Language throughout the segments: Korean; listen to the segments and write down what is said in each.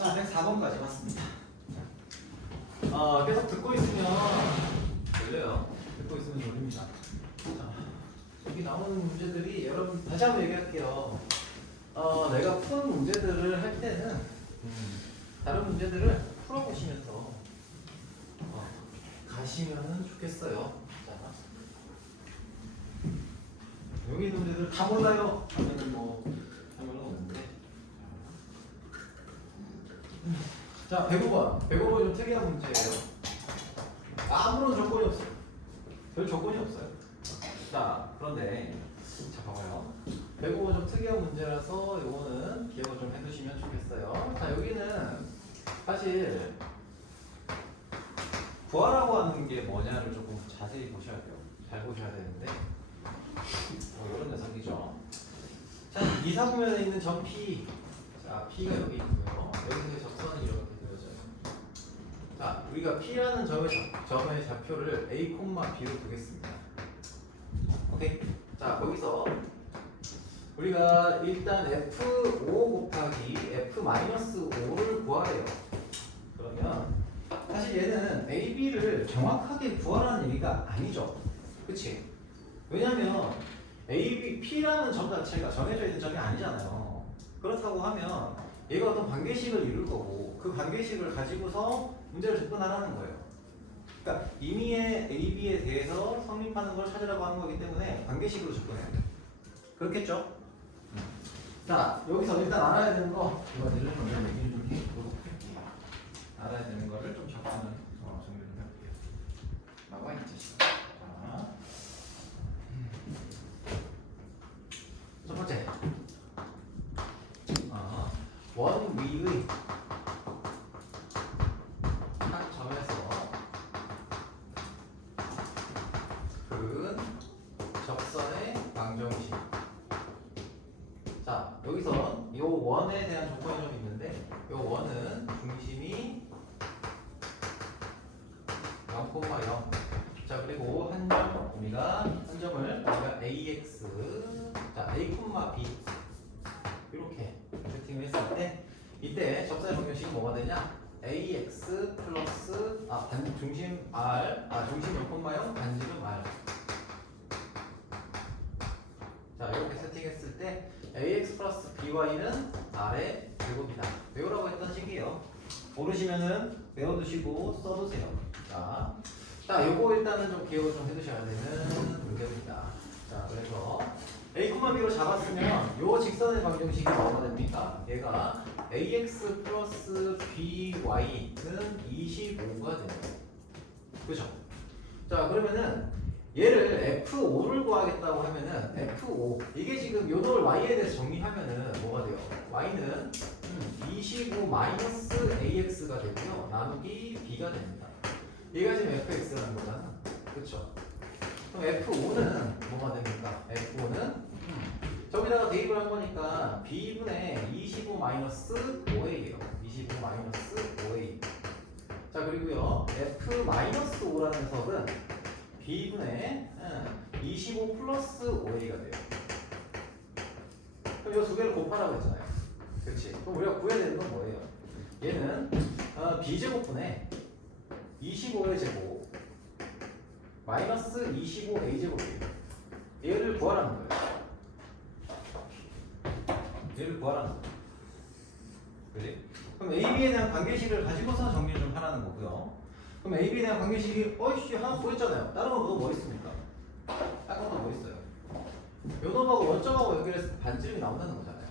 자, 104번까지 봤습니다. 계속 듣고 있으면 열려요. 듣고 있으면 열립니다. 자, 여기 나오는 문제들이 여러분 다시 한번 얘기할게요. 내가 푼 문제들을 할 때는 다른 문제들을 풀어보시면서 가시면 좋겠어요. 자, 여기 있는 문제들 다 몰라요 하면은 뭐 하면은 없는데. 자, 105번. 105번 좀 특이한 문제예요. 아무런 조건이 없어요. 별 조건이 없어요. 자, 그런데 자, 봐봐요. 105번 좀 특이한 문제라서 요거는 기억을 좀 해두시면 좋겠어요. 자, 여기는 사실 구하라고 하는 게 뭐냐를 조금 자세히 보셔야 돼요. 잘 보셔야 되는데 이런 녀석이죠. 자, 이사구면에 있는 점 P. 자, P가 여기 있고요. 여기서의 접선은 이렇게 되어져요. 자, 우리가 P라는 점의 좌표를 A, B로 두겠습니다. 오케이? 자, 거기서 우리가 일단 F5 곱하기 F-5를 구하래요. 그러면 사실 얘는 A, B를 정확하게 구하라는 얘기가 아니죠. 그치? 왜냐면 A, B, P라는 점 자체가 정해져 있는 점이 아니잖아요. 그렇다고 하면 얘가 어떤 관계식을 이룰 거고 그 관계식을 가지고서 문제를 접근하라는 거예요. 그러니까 임의의 A, B에 대해서 성립하는 걸 찾으라고 하는 거기 때문에 관계식으로 접근해야 돼요. 그렇겠죠? 자, 여기서 일단 알아야 되는 거 이거들을 먼저 얘기를 좀 해보도록 할게요. 알아야 되는 거를 좀 적당한 정리를 좀 해볼게요. 나와 있지. 자, 첫 번째, 원 위의 한 점에서 그 접선의 방정식. 자, 여기서 이 원에 대한 조건이 좀 있는데 이 원은 중심이 0,0. 자, 그리고 한 점을 우리가 AX, 자, A, B 이렇게 세팅을 했을 때 이때 접선의 방정식이 뭐가 되냐? AX 플러스 중심 R, 중심 0,0, 반지름 R. 자, 이렇게 세팅했을 때 AX 플러스 BY는 R의 제곱이다. 외우라고 했던 식이에요. 모르시면은 외워두시고 써두세요. 자, 요거 일단은 좀 기억을 좀 해두셔야 되는 문제입니다. 자, 그래서 A, B로 잡았으면 요 직선의 방정식이 뭐가 됩니까? 얘가 AX 플러스 BY는 25가 돼요. 그죠? 자, 그러면은 얘를 F5를 구하겠다고 하면은 F5 이게 지금 요 놈을 Y에 대해서 정리하면은 뭐가 돼요? Y는 25 마이너스 AX가 되고요. 나누기 B가 됩니다. 얘가 지금 FX라는 거잖아. 그쵸? 그럼 F5는 뭐가 됩니까? F5는 저기다가 대입을 한 거니까 B분의 25 마이너스 5A예요. 25 마이너스 5A. 자, 그리고요 F-5라는 석은 B분의 25 플러스 5A가 돼요. 그럼 이 두 개를 곱하라고 했잖아요. 그렇지? 그럼 우리가 구해야 되는 건 뭐예요? 얘는 B제곱분의 25의 제곱 마이너스 25A 제곱이에요. 얘를 구하라는 거예요. 얘를 구하라는 거예요. 그지? 그럼 AB에 대한 관계식을 가지고서 정리를 좀 하라는 거고요. 그럼 AB에 대한 관계식이 어이씨 하나 구했잖아요. 다른 건 뭐 있습니까? 다른 건 뭐 있어요? 요 놈하고 원점하고 연결해서 반지름이 나온다는 거잖아요.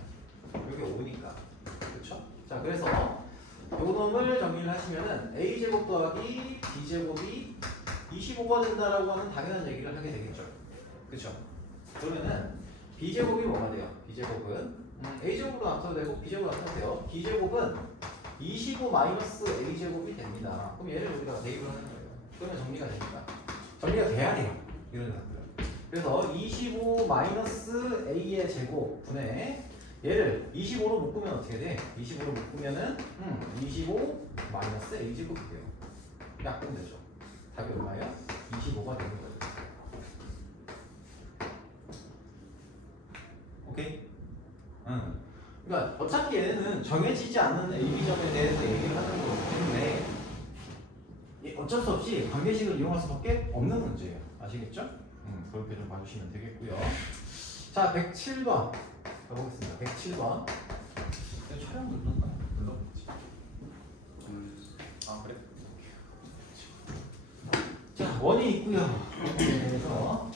여기 5니까. 그렇죠? 자, 그래서 요 놈을 정리를 하시면은 A제곱 더하기 B제곱이 25가 된다라고 하는 당연한 얘기를 하게 되겠죠. 그렇죠? 그러면은 B제곱이 뭐가 돼요? B제곱은 A제곱으로 나타도 되고 B제곱으로 나타도 돼요. B제곱은 25 마이너스 A제곱이 됩니다. 그럼 얘를 우리가 대입을 하는 거예요. 그러면 정리가 됩니다. 정리가 돼야 돼요. 이런 녀석들은. 그래서 25 마이너스 A의 제곱 분의 얘를 25로 묶으면 어떻게 돼? 25로 묶으면은 25 마이너스 A제곱이 돼요. 약분되죠. 답이 얼마예요? 25가 되는 거예요. 오케이? 그러니까 어차피 얘는 정해지지 않는 AB점에 대해서 얘기를 하는 거기 때문에 어쩔 수 없이 관계식을 이용할 수밖에 없는 문제예요. 아시겠죠? 그렇게 좀 봐주시면 되겠고요. 자, 107번 가보겠습니다. 107번 촬영 눌렀나요? 눌렀지. 아 그래? 자, 원이 있고요. 그래서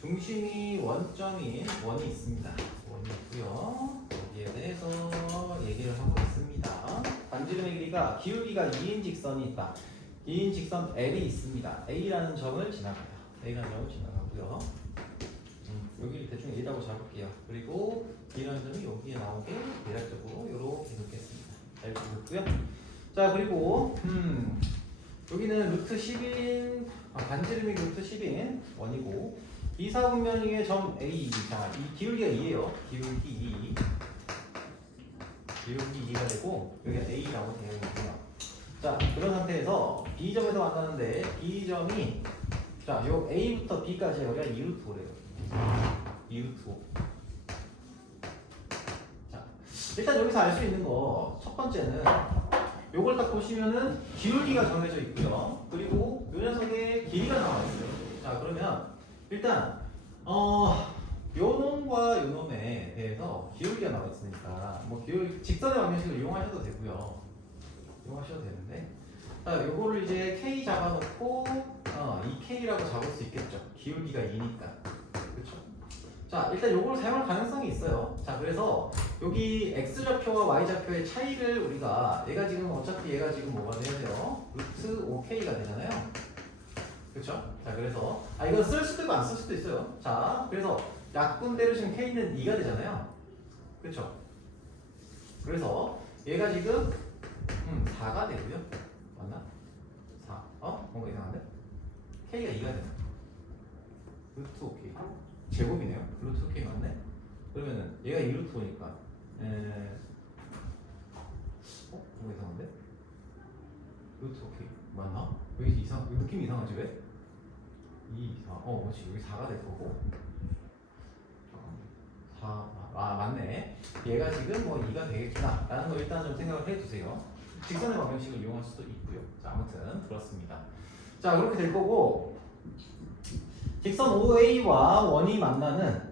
중심이 원점인 원이 있습니다. 원이 있고요. 여기에 대해서 얘기를 하고 있습니다. 반지름의 길이가 기울기가 2인 직선이 있다. 2인 직선 L이 있습니다. A라는 점을 지나가요. A라는 점을 지나가고요. 여기를 대충 A라고 잡을게요. 그리고 B라는 점이 여기에 나오게 대략적으로 이렇게 놓겠습니다. 잘 보셨고요. 자, 그리고 여기는 루트 10인 반지름이 루트 10인 원이고 이사분면의 점 A. 자, 이 기울기가 2예요. 기울기 2가 되고 여기가 A라고 되어 있고요. 자, 그런 상태에서 B점에서 만나는데 B점이 자, 요 A부터 B까지 여기가 2루트 5래요. 2루트 5. 자, 일단 여기서 알 수 있는 거 첫 번째는 요걸 딱 보시면은 기울기가 정해져 있고요. 그리고 요 녀석의 길이가 나와 있어요. 자, 그러면 일단 요 놈과 요 놈에 대해서 기울기가 나와 있으니까 뭐 직선의 방정식을 이용하셔도 되고요. 이용하셔도 되는데 자, 요거를 이제 K 잡아놓고 이 K라고 잡을 수 있겠죠. 기울기가 2니까. 그렇죠? 자, 일단 요걸 사용할 가능성이 있어요. 자, 그래서 여기 X좌표와 Y좌표의 차이를 우리가 얘가 지금 어차피 얘가 지금 뭐가 돼야 돼요? 루트 5K가 되잖아요. 그렇죠? 자, 그래서 이건 쓸 수도 있고 안 쓸 수도 있어요. 자, 그래서 약분대로 지금 K는 2가 되잖아요. 그렇죠? 그래서 얘가 지금 4가 되고요. 맞나? 4. 뭔가 이상한데? K가 2가 되네. 루트 5K. 제곱이네요. 루트 5K 맞네? 그러면은 얘가 2루트 5니까 뭔가 이상한데? 루트 5K 맞나? 여기 느낌이 이상하지 왜? 2, 4. 뭐지? 여기 4가 될 거고. 4. 맞네. 얘가 지금 뭐 2가 되겠구나. 라는 거 일단 좀 생각을 해두세요. 직선의 방정식을 이용할 수도 있고요. 자, 아무튼 그렇습니다. 자, 그렇게 될 거고. 직선 OA와 원이 만나는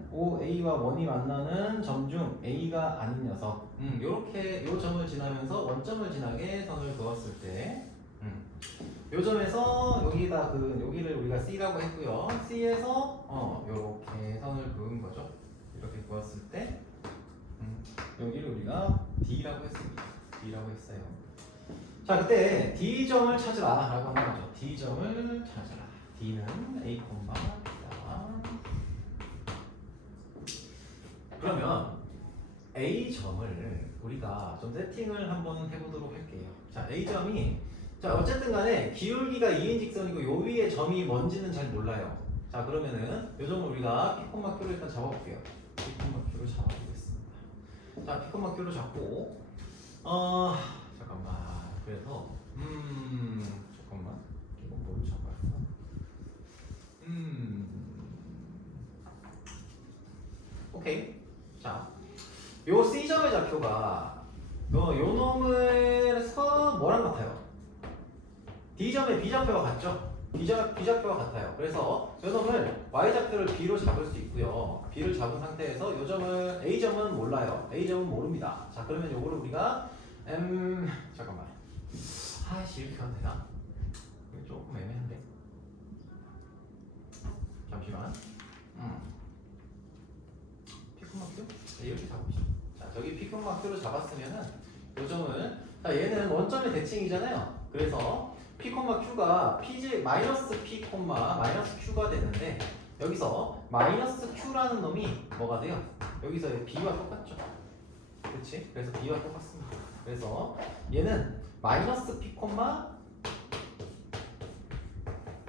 점 중 A가 아닌 녀석. 요렇게 요 점을 지나면서 원점을 지나게 선을 그었을 때 요 점에서 여기다 여기를 우리가 C라고 했고요. C에서 요렇게 선을 그은 거죠. 이렇게 그었을 때 여기를 우리가 D라고 했습니다. D라고 했어요. 자, 그때 D점을 찾으라 라고 하는 거죠. D점을 찾으라. D는 A, B다. 그러면 A점을 우리가 좀 세팅을 한번 해보도록 할게요. 자, A점이 자, 어쨌든 간에 기울기가 2인 직선이고 요 위에 점이 뭔지는 잘 몰라요. 자, 그러면은 요 점을 우리가 P콤마Q로 일단 잡아볼게요. P콤마Q로 잡아보겠습니다. 자, P콤마Q로 잡고 잠깐만. 그래서 잠깐만. 이거 뭘 잡아야 되나? 오케이. 자, 요 C점의 좌표가 요 놈에서 뭐랑 같아요? D점의 B좌표가 같죠? B좌표가 같아요. 그래서 요 놈을 Y좌표를 B로 잡을 수 있고요. B를 잡은 상태에서 요 점을 A점은 몰라요. A점은 모릅니다. 자, 그러면 요거를 우리가 잠깐만. 이렇게 하면 되나? 이거 조금 애매한데. 잠시만. P콤마Q? 이렇게 잡읍시다. 자, 저기 P콤마Q로 잡았으면은 요 점을 얘는 원점의 대칭이잖아요. 그래서 P콤마Q가 마이너스 P, 마이너스 Q가 되는데 여기서 마이너스 Q라는 놈이 뭐가 돼요? 여기서 B와 똑같죠? 그렇지? 그래서 B와 똑같습니다. 그래서 얘는 마이너스 P,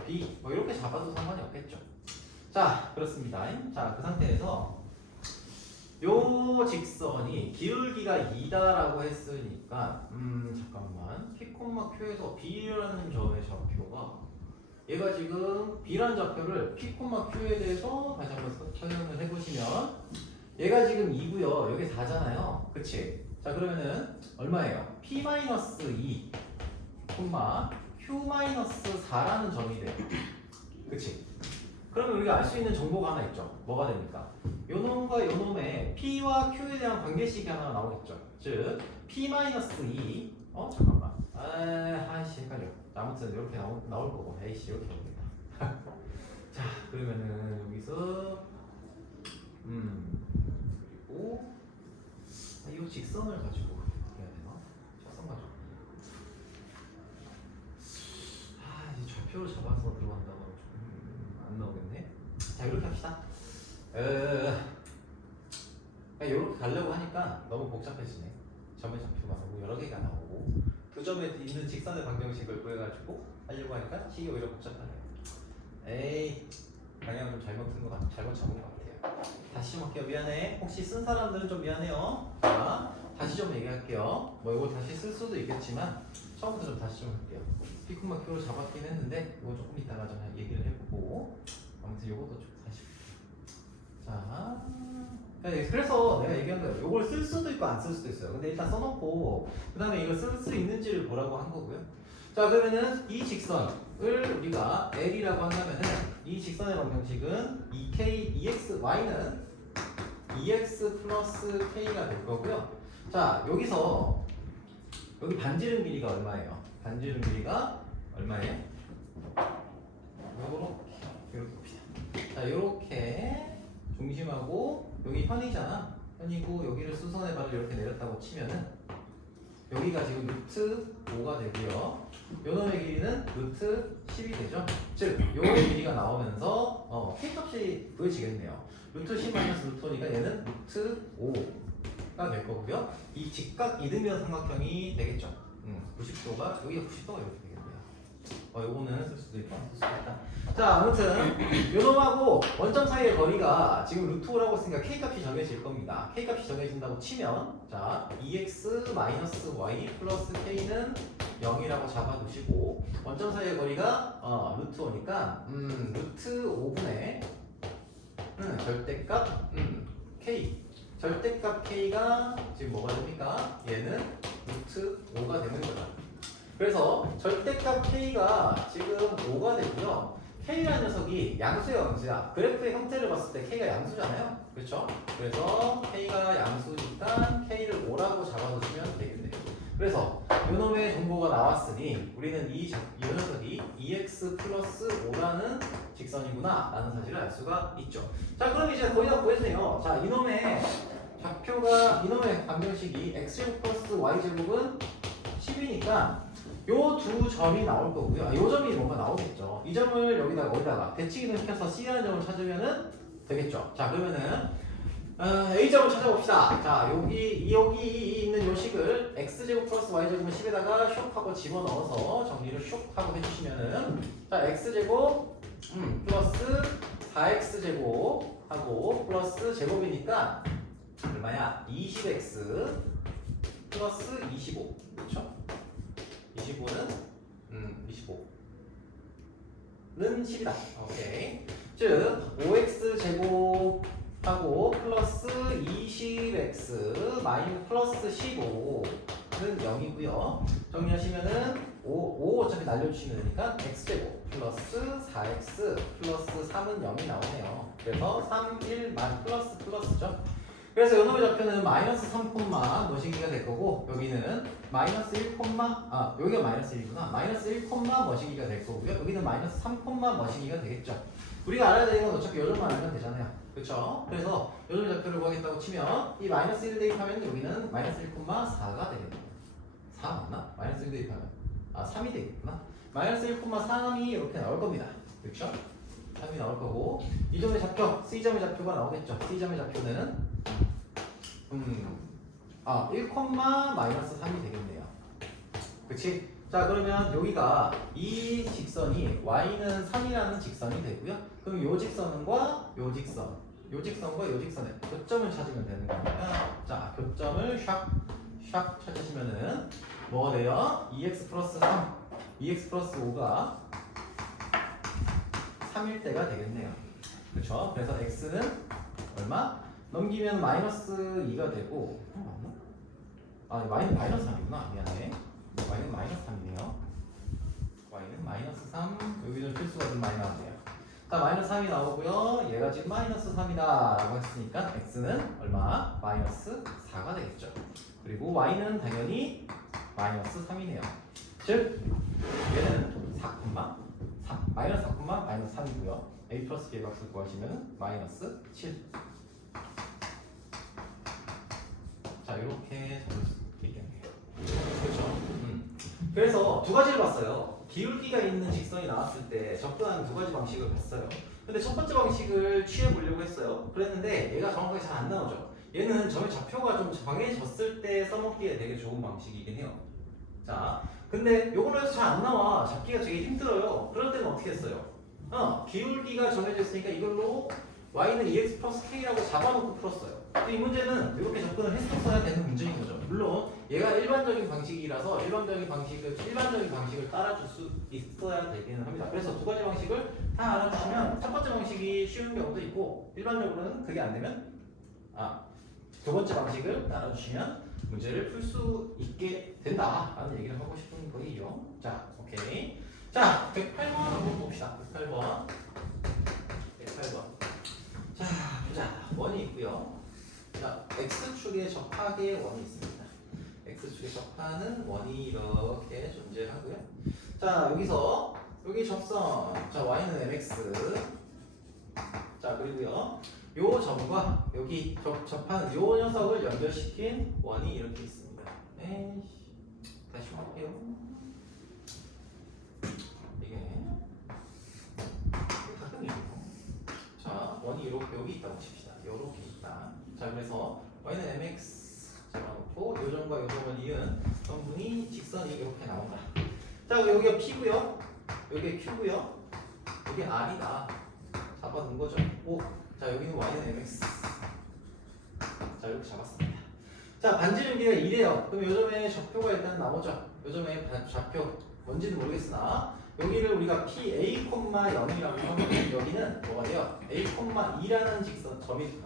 B 뭐 이렇게 잡아도 상관이 없겠죠. 자, 그렇습니다. 자, 그 상태에서 요 직선이 기울기가 2다라고 했으니까 잠깐만. P, Q에서 B라는 점의 좌표가 얘가 지금 B라는 좌표를 P, Q에 대해서 다시 한번 설명을 해보시면 얘가 지금 2고요. 여기 4잖아요. 그치? 자 그러면은 얼마예요? P-2, Q-4라는 점이 돼요. 그치? 그러면 우리가 알 수 있는 정보가 하나 있죠. 뭐가 됩니까? 요놈과 요놈의 P와 Q에 대한 관계식이 하나 나오겠죠. 즉 P-2 잠깐만 아이씨 헷갈려. 아무튼 이렇게 나올 거고 에이씨 이렇게 옵니다. 자 그러면은 여기서 그리고 이 직선을 가지고 해야 되나? 직선 가지고 이제 좌표를 잡아서 들어간다고 안 나오겠네. 자 이렇게 합시다. 이렇게 가려고 하니까 너무 복잡해지네. 점의 좌표가 나오고 여러 개가 나오고 그 점에 있는 직선의 방정식을 구해가지고 하려고 하니까 식이 오히려 복잡하네요. 에이 방향을 좀 잘못 잡은 것 같아요. 다시 좀 할게요. 미안해. 혹시 쓴 사람들은 좀 미안해요. 자 다시 좀 얘기할게요. 뭐 이거 다시 쓸 수도 있겠지만 처음부터 좀 다시 좀 할게요. P콤마 Q를 잡았긴 했는데 이거 조금 이따가 좀 얘기를 해보고 아무튼 이것도 좀 다시 자 그래서 내가 얘기한 거예요. 이걸 쓸 수도 있고 안 쓸 수도 있어요. 근데 일단 써놓고 그 다음에 이걸 쓸 수 있는지를 보라고 한 거고요. 자 그러면은 이 직선을 우리가 L이라고 한다면은 이 직선의 방정식은 2x, y는 2x 플러스 k가 될 거고요. 자 여기서 여기 반지름 길이가 얼마예요? 반지름 길이가 얼마예요? 이렇게 봅시다. 자 이렇게 중심하고 여기 현이잖아. 현이고 여기를 수선의 발을 이렇게 내렸다고 치면은 여기가 지금 루트 5가 되고요. 요놈의 길이는 루트 10이 되죠. 즉 요의 길이가 나오면서 K값이 구해지겠네요. 루트 10 마이너스 루트 5니까 얘는 루트 5가 될 거고요. 이 직각 이등변 삼각형이 되겠죠. 90도가 여기가 90도가 이렇게 되겠네요. 요거는 쓸 수도 있고 안 쓸 수도 있다. 자 아무튼 요놈하고 원점 사이의 거리가 지금 루트 5라고 했으니까 K값이 정해질 겁니다. K값이 정해진다고 치면 자 2x 마이너스 y 플러스 K는 0이라고 잡아두시고 원점 사이의 거리가 루트 5니까 루트 5분의 절대값 K 절대값 K가 지금 뭐가 됩니까? 얘는 루트 5가 되는 거다. 그래서 절대값 K가 지금 5가 되고요. K라는 녀석이 양수예요, 양수야. 그래프의 형태를 봤을 때 K가 양수잖아요. 그렇죠? 그래서 K가 양수니까 K를 5라고 잡아두시면 되겠네요. 그래서 요놈의 정보가 나왔으니 우리는 이 녀석이 2x 플러스 5라는 직선이구나 라는 사실을 알 수가 있죠. 자 그럼 이제 거의 다 구했네요. 자 이놈의 좌표가 이놈의 방정식이 x제곱 플러스 y제곱은 10이니까 요 두 점이 나올 거고요. 요 점이 뭔가 나오겠죠. 이 점을 어디다가 대칭을 시켜서 C라는 점을 찾으면은 되겠죠. 자 그러면은 A점을 찾아봅시다. 자 여기 있는 요 식을 x제곱 플러스 y제곱은 10에다가 쇽하고 집어넣어서 정리를 쇽하고 해주시면은 자 x제곱 플러스 4x제곱 하고 플러스 제곱이니까 얼마야? 20x 플러스 25 그렇죠? 25는 25는 10이다. 오케이. 즉 5x 제곱하고 플러스 20x 마이너스 플러스 15는 0이고요. 정리하시면은 5 어차피 날려주시면 되니까 x제곱 플러스 4x 플러스 3은 0이 나오네요. 그래서 3, 1, 플러스죠. 그래서 요놈의 좌표는 마이너스 3, 머시기가 될 거고 여기는 마이너스 1, 여기가 마이너스 1이구나. 마이너스 1, 머시기가 될 거고요. 여기는 마이너스 3, 머시기가 되겠죠. 우리가 알아야 되는 건 어차피 요점만 알면 되잖아요. 그렇죠? 그래서 요점의 좌표를 구하겠다고 치면 이 마이너스 1 대입하면 여기는 마이너스 1,4가 되겠네요. 4 맞나? 마이너스 1 대입하면 3이 되겠구나. 마이너스 1,3이 이렇게 나올 겁니다. 그렇죠? 3이 나올 거고 이 점의 좌표, C점의 좌표가 나오겠죠. C점의 좌표는 1, 마이너스 3이 되겠네요. 그치? 자 그러면 여기가 이 직선이 y는 3이라는 직선이 되고요. 그럼 요 직선과 요 직선과 요 직선의 교점을 찾으면 되는 거니까 자 교점을 샥 찾으시면은 뭐가 돼요? 2x 플러스 3 2x 플러스 5가 3일 때가 되겠네요. 그렇죠? 그래서 x는 얼마? 넘기면 마이너스 2가 되고 y는 마이너스 3이구나. 미안해. y는 마이너스 3이네요. y는 마이너스 3. 여기는 필수가 좀 많이 나왔네요. 자, 마이너스 3이 나오고요. 얘가 지금 마이너스 3이다 라고 했으니까 x는 얼마? 마이너스 4가 되겠죠. 그리고 y는 당연히 마이너스 3이네요. 즉 얘는 4, 마이너스 4, 마이너스 3이고요. a 플러스 b의 값을 구하시면 마이너스 7. 자, 이렇게 적을 수 있겠네요. 그렇죠? 그래서 두 가지를 봤어요. 기울기가 있는 직선이 나왔을 때 접근하는 두 가지 방식을 봤어요. 근데 첫 번째 방식을 취해 보려고 했어요. 그랬는데 얘가 정확하게 잘 안 나오죠. 얘는 점의 좌표가 좀 정해졌을 때 써먹기에 되게 좋은 방식이긴 해요. 자, 근데 요거는 해서 잘 안 나와. 잡기가 되게 힘들어요. 그럴 때는 어떻게 했어요? 기울기가 정해져 있으니까 이걸로 y는 2x 플러스 k라고 잡아놓고 풀었어요. 근데 이 문제는 이렇게 접근을 했었어야 되는 문제인 거죠. 물론 얘가 일반적인 방식이라서 일반적인 방식을 따라줄 수 있어야 되기는 합니다. 그래서 두 가지 방식을 다 알아주시면 첫 번째 방식이 쉬운 경우도 있고 일반적으로는 그게 안 되면 두 번째 방식을 따라주시면 문제를 풀 수 있게 된다라는 얘기를 하고 싶은 거예요. 자, 오케이. 자, 108번 한번 봅시다. 108번. 자, 보자. 원이 있고요. 자, x축에 접하게 원이 있습니다. x축에 접하는 원이 이렇게 존재하고요. 자, 여기서 여기 접선. 자, y는 mx. 자, 그리고요. 요 점과 여기 접하는 요 녀석을 연결시킨 원이 이렇게 있습니다. 에이씨. 다시 할게요. 이게 가끔 이래요. 자, 원이 이렇게 여기 있다고 칩시다. 요렇게 있다. 자, 그래서 y는 mx 잡아놓고 요 점과 요 점을 이은 성분이 직선이 이렇게 나온다. 자, 여기가 p고요. 여기가 q고요. 여기 r이다. 잡아둔 거죠. 오. 자, 여기는 y는 mx. 자, 이렇게 잡았습니다. 자, 반지름비가 2래요. 그럼 요 점에 좌표가 일단 나오죠. 요 점에 좌표 뭔지는 모르겠으나 여기를 우리가 PA,0이라고 하면 여기는 뭐가 돼요? A,2라는 직선 점이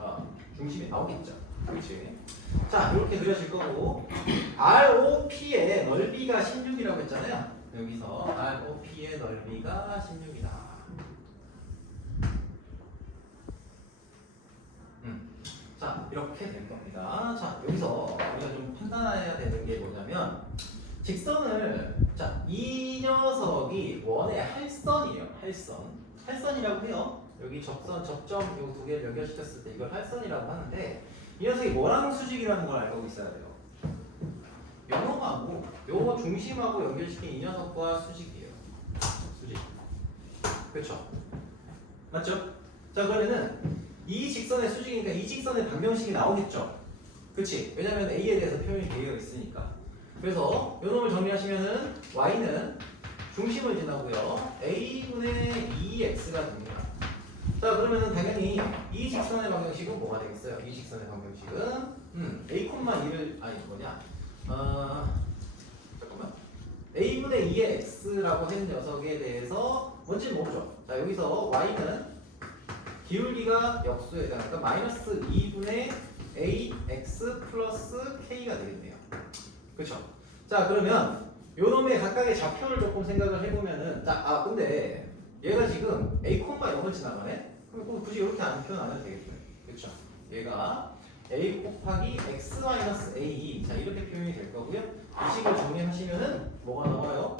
중심이 나오겠죠. 그렇지? 자, 이렇게 그려질 거고 ROP의 넓이가 16이라고 했잖아요. 여기서 ROP의 넓이가 16이다. 자, 이렇게 될 겁니다. 자, 여기서 우리가 좀 판단해야 되는 게 뭐냐면 직선을 자, 이 녀석이 원의 할선이에요. 할선이라고 해요. 여기 접점 요 두 개를 연결시켰을 때 이걸 할선이라고 하는데 이 녀석이 뭐랑 수직이라는 걸 알고 있어야 돼요. 요놈하고 요 중심하고 연결시킨 이 녀석과 수직이에요. 수직. 그렇죠? 맞죠? 자, 그러면은 이 직선의 수직이니까 이 직선의 방정식이 나오겠죠? 그치? 왜냐면 A에 대해서 표현이 되어 있으니까. 그래서 요 놈을 정리하시면은 Y는 중심을 지나고요. A분의 2x가 됩니다. 자, 그러면은 당연히 이 직선의 방정식은 뭐가 되겠어요? 이 직선의 방정식은 A,2를 잠깐만. A분의 2의 x라고 한 녀석에 대해서 뭔지는 모르죠. 자, 여기서 Y는 기울기가 역수에 그러니까 마이너스 2분의 ax 플러스 k가 되겠네요. 그렇죠? 자, 그러면 요놈의 각각의 좌표를 조금 생각을 해보면은 자, 근데 얘가 지금 a,0을 지나가네? 그럼 굳이 이렇게 안 표현 안 해도 되겠죠. 그렇죠? 얘가 a 곱하기 x 마이너스 a 자, 이렇게 표현이 될 거고요. 이 식을 정리하시면은 뭐가 나와요?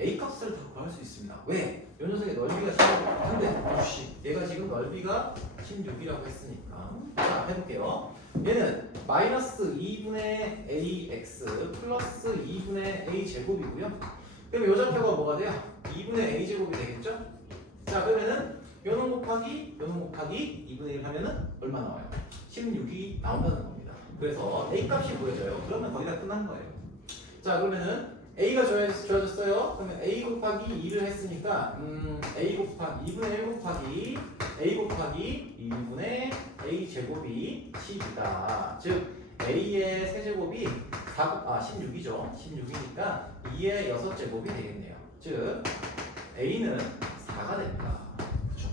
a 값을 다 구할 수 있습니다. 왜? 요 녀석의 넓이가 16인데 얘가 지금 넓이가 16이라고 했으니까 자, 해볼게요. 얘는 마이너스 2분의 ax 플러스 2분의 a 제곱이고요. 그럼 요 좌표가 뭐가 돼요? 2분의 a 제곱이 되겠죠? 자, 그러면은 요놈 곱하기 2분의 1 하면은 얼마 나와요? 16이 나온다는 겁니다. 그래서 a 값이 보여져요. 그러면 거의 다 끝난 거예요. 자, 그러면은 a가 주어졌어요. 그러면 a 곱하기 2를 했으니까 a 곱하기 2분의 1 곱하기 a 곱하기 2분의 a 제곱이 10이다. 즉 a의 세제곱이 16이죠. 16이니까 2의 6제곱이 되겠네요. 즉 a는 4가 됩니다. 그렇죠?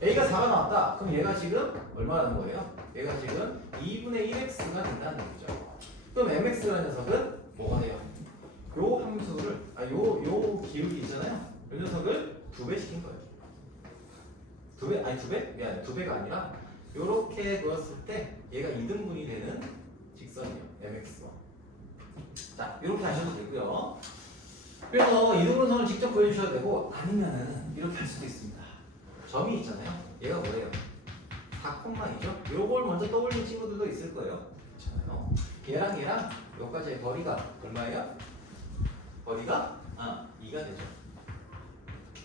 A가 4가 나왔다. 그럼 얘가 지금 얼마라는 거예요? 얘가 지금 2분의 1x가 된다는 얘기죠. 그럼 mx라는 녀석은 뭐가 돼요? 요 함수를 요 기울기 있잖아요. 요 녀석을 2배 시킨 거예요. 2배? 아니 2배? 미안해. 2배가 아니라 요렇게 그었을 때 얘가 2등분이 되는 직선이에요. mx와. 자, 이렇게 하셔도 되고요. 그래서 이등분선을 직접 보여주셔도 되고 아니면은 이렇게 할 수도 있습니다. 점이 있잖아요. 얘가 뭐예요? 4,2죠? 요걸 먼저 떠올린 친구들도 있을 거예요. 그렇잖아요. 얘랑 여기까지의 거리가 얼마예요? 거리가 2가 되죠.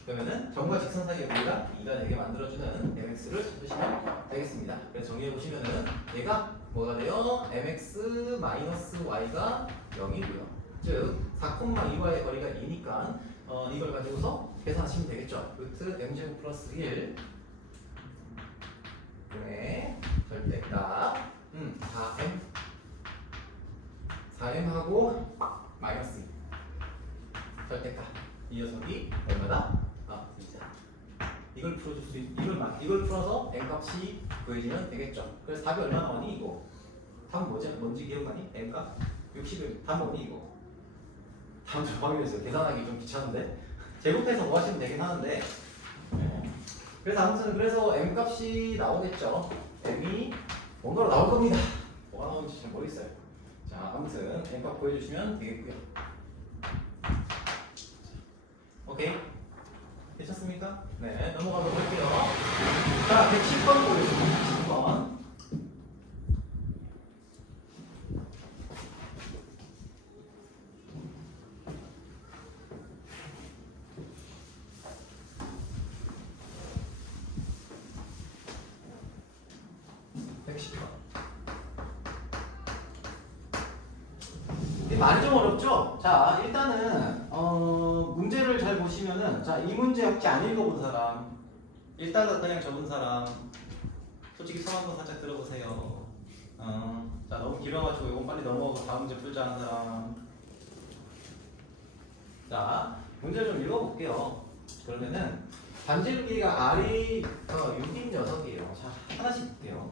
그러면은 점과 직선 사이의 거리가 2가 되게 만들어주는 mx를 찾으시면 되겠습니다. 그래서 정리해 보시면은 얘가 뭐가 돼요? mx 마이너스 y가 0이고요. 즉 4,2와의 거리가 2니까 이걸 가지고서 계산하시면 되겠죠. 루트 m제곱 플러스 1 분의 절대값 4m하고 마이너스 2 절대값 이 녀석이 얼마다? 2자. 이걸 풀어줄 수 이걸 풀어서 m 값이 구해지면 되겠죠. 그래서 답이 얼마 나오니 이거? 답은 뭔지 기억나니? m 값 60을 답 뭐니 이거? 다음 주 확인했어요. 계산하기 좀 귀찮은데 제곱해서 뭐 하시면 되긴 하는데 그래서 아무튼 그래서 m 값이 나오겠죠. m이 뭔가로 나올 겁니다. 뭐가 나오는지 잘 모르겠어요. 자 아무튼 m 값 보여주시면 되겠고요. 오케이 괜찮습니까? 네 넘어가도록 할게요. 자 110번 보겠습니다. 110번 110번. 말이 좀 어렵죠? 자, 일단은 문제를 잘 보시면은 자, 이 문제 혹시 안 읽어본 사람, 일단은 그냥 적은 사람, 솔직히 손 한번 살짝 들어보세요. 자, 너무 길어가지고 이건 빨리 넘어가고 다음 문제 풀자 하는 사람. 자, 문제 좀 읽어볼게요. 그러면은 반지름기가 R이부터 6인 녀석이에요. 자, 하나씩 볼게요.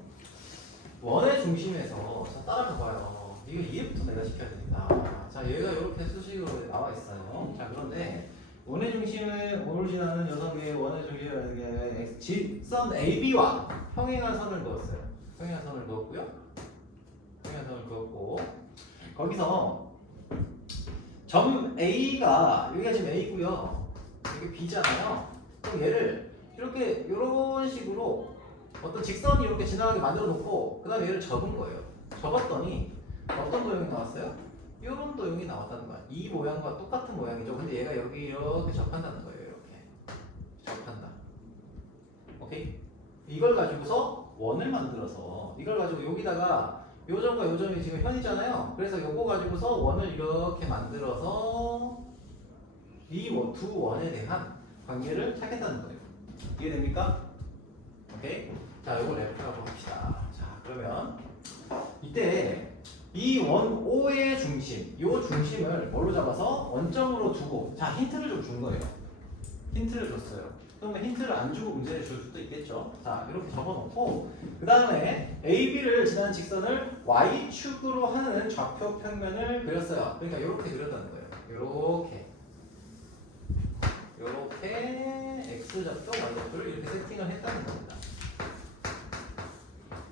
원의 중심에서 자, 따라가 봐요. 이거 이해부터 내가 시켜야 됩니다. 자, 얘가 이렇게 수식으로 나와 있어요. 자, 그런데 원의 중심을 오르지나는 녀석의 원의 중심을 직선 AB와 평행한 선을 그었어요. 평행한 선을 그었고요. 평행한 선을 그었고 거기서 점 A가 여기가 지금 A고요. 여기 B잖아요. 그럼 얘를 이렇게 이런 식으로 어떤 직선이 이렇게 지나가게 만들어 놓고 그 다음에 얘를 접은 거예요. 접었더니 어떤 도형이 나왔어요? 이런 도형이 나왔다는 거야. 이 모양과 똑같은 모양이죠. 근데 얘가 여기 이렇게 접한다는 거예요. 이렇게 접한다. 오케이? 이걸 가지고서 원을 만들어서 이걸 가지고 여기다가 요 점과 요 점이 지금 현이잖아요. 그래서 요거 가지고서 원을 이렇게 만들어서 이 두 원에 대한 관계를 찾겠다는 거예요. 이해됩니까? 오케이? 자, 요걸 F라고 합시다. 자, 그러면 이때 이 원 O의 중심, 요 중심을 뭘로 잡아서 원점으로 두고 자, 힌트를 좀 준 거예요. 힌트를 줬어요. 그러면 힌트를 안 주고 문제를 줄 수도 있겠죠. 자, 이렇게 적어놓고 그 다음에 AB를 지나는 직선을 Y축으로 하는 좌표 평면을 그렸어요. 그러니까 이렇게 그렸다는 거예요. 이렇게 X좌표, Y좌표를 이렇게 세팅을 했다는 겁니다.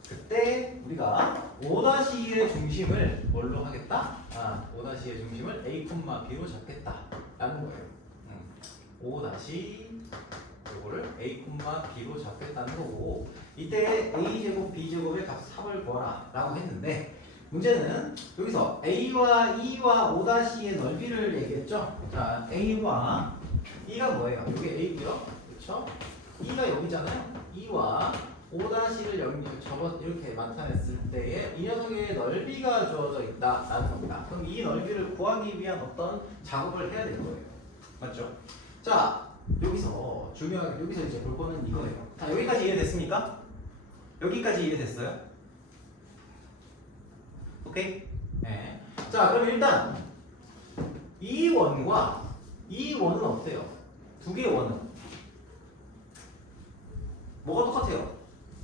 그때 우리가 5-2의 중심을 뭘로 하겠다? 5-2의 중심을 A, B로 잡겠다 라는 거예요. 5- 요거를 A, B로 잡겠다는 거고 이때 A제곱, B제곱의 값을 구하라 라고 했는데 문제는 여기서 A와 E와 5-2의 넓이를 얘기했죠? 자, A와 E가 뭐예요? 이게 A고요. 그렇죠? E가 여기잖아요. E와 5-를 이렇게 나타냈을 때에 이 녀석의 넓이가 주어져 있다라는 겁니다. 그럼 이 넓이를 구하기 위한 어떤 작업을 해야 되는 거예요. 맞죠? 자, 여기서 여기서 이제 볼 거는 이거예요. 자, 여기까지 이해됐습니까? 여기까지 이해됐어요? 오케이? 네. 자, 그럼 일단 이 원과 이 원은 어때요? 두 개의 원은 뭐가 똑같아요?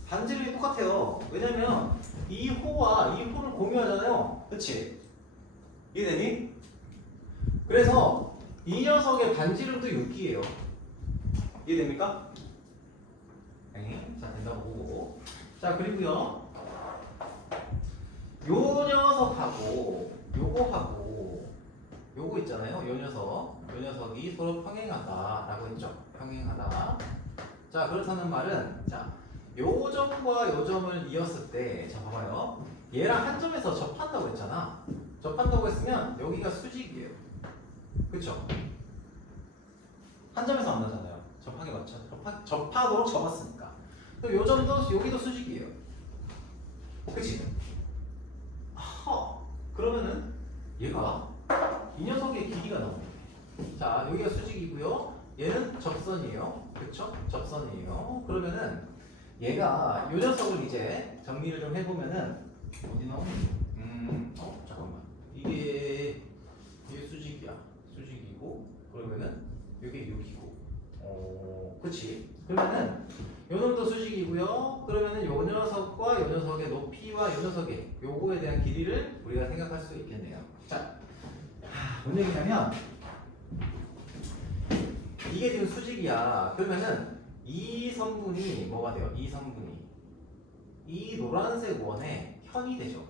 반지름이 똑같아요. 왜냐면 이 호와 이 호를 공유하잖아요. 그치? 이해되니? 그래서 이 녀석의 반지름도 6이에요. 이해됩니까? 네. 자, 된다고 보고. 자, 그리고요. 요 녀석하고 요거하고 요거 있잖아요. 요 녀석이 서로 평행하다라고 했죠. 평행하다. 자, 그렇다는 말은 자, 요 점과 요 점을 이었을 때, 자 봐봐요. 얘랑 한 점에서 접한다고 했잖아. 접한다고 했으면 여기가 수직이에요. 그쵸? 한 점에서 만나잖아요. 접하게 맞죠? 접하도록 접었으니까. 그럼 요 점도 여기도 수직이에요. 그치? 그러면은 얘가 이 녀석의 길이가 나오네. 자, 여기가 수직이고요. 얘는 접선이에요. 그쵸? 접선이에요. 그러면은 얘가 이 녀석을 이제 정리를 좀 해보면은 어디 나오니? 잠깐만. 이게 수직이야. 수직이고 그러면은 이게 6이고. 그치? 그러면은 요 놈도 수직이고요. 그러면은 요 녀석과 요 녀석의 높이와 요 녀석의 요거에 대한 길이를 우리가 생각할 수 있겠네요. 자, 뭔 얘기냐면 이게 지금 수직이야. 그러면은 이 성분이 뭐가 돼요? 이 성분이 이 노란색 원의 현이 되죠.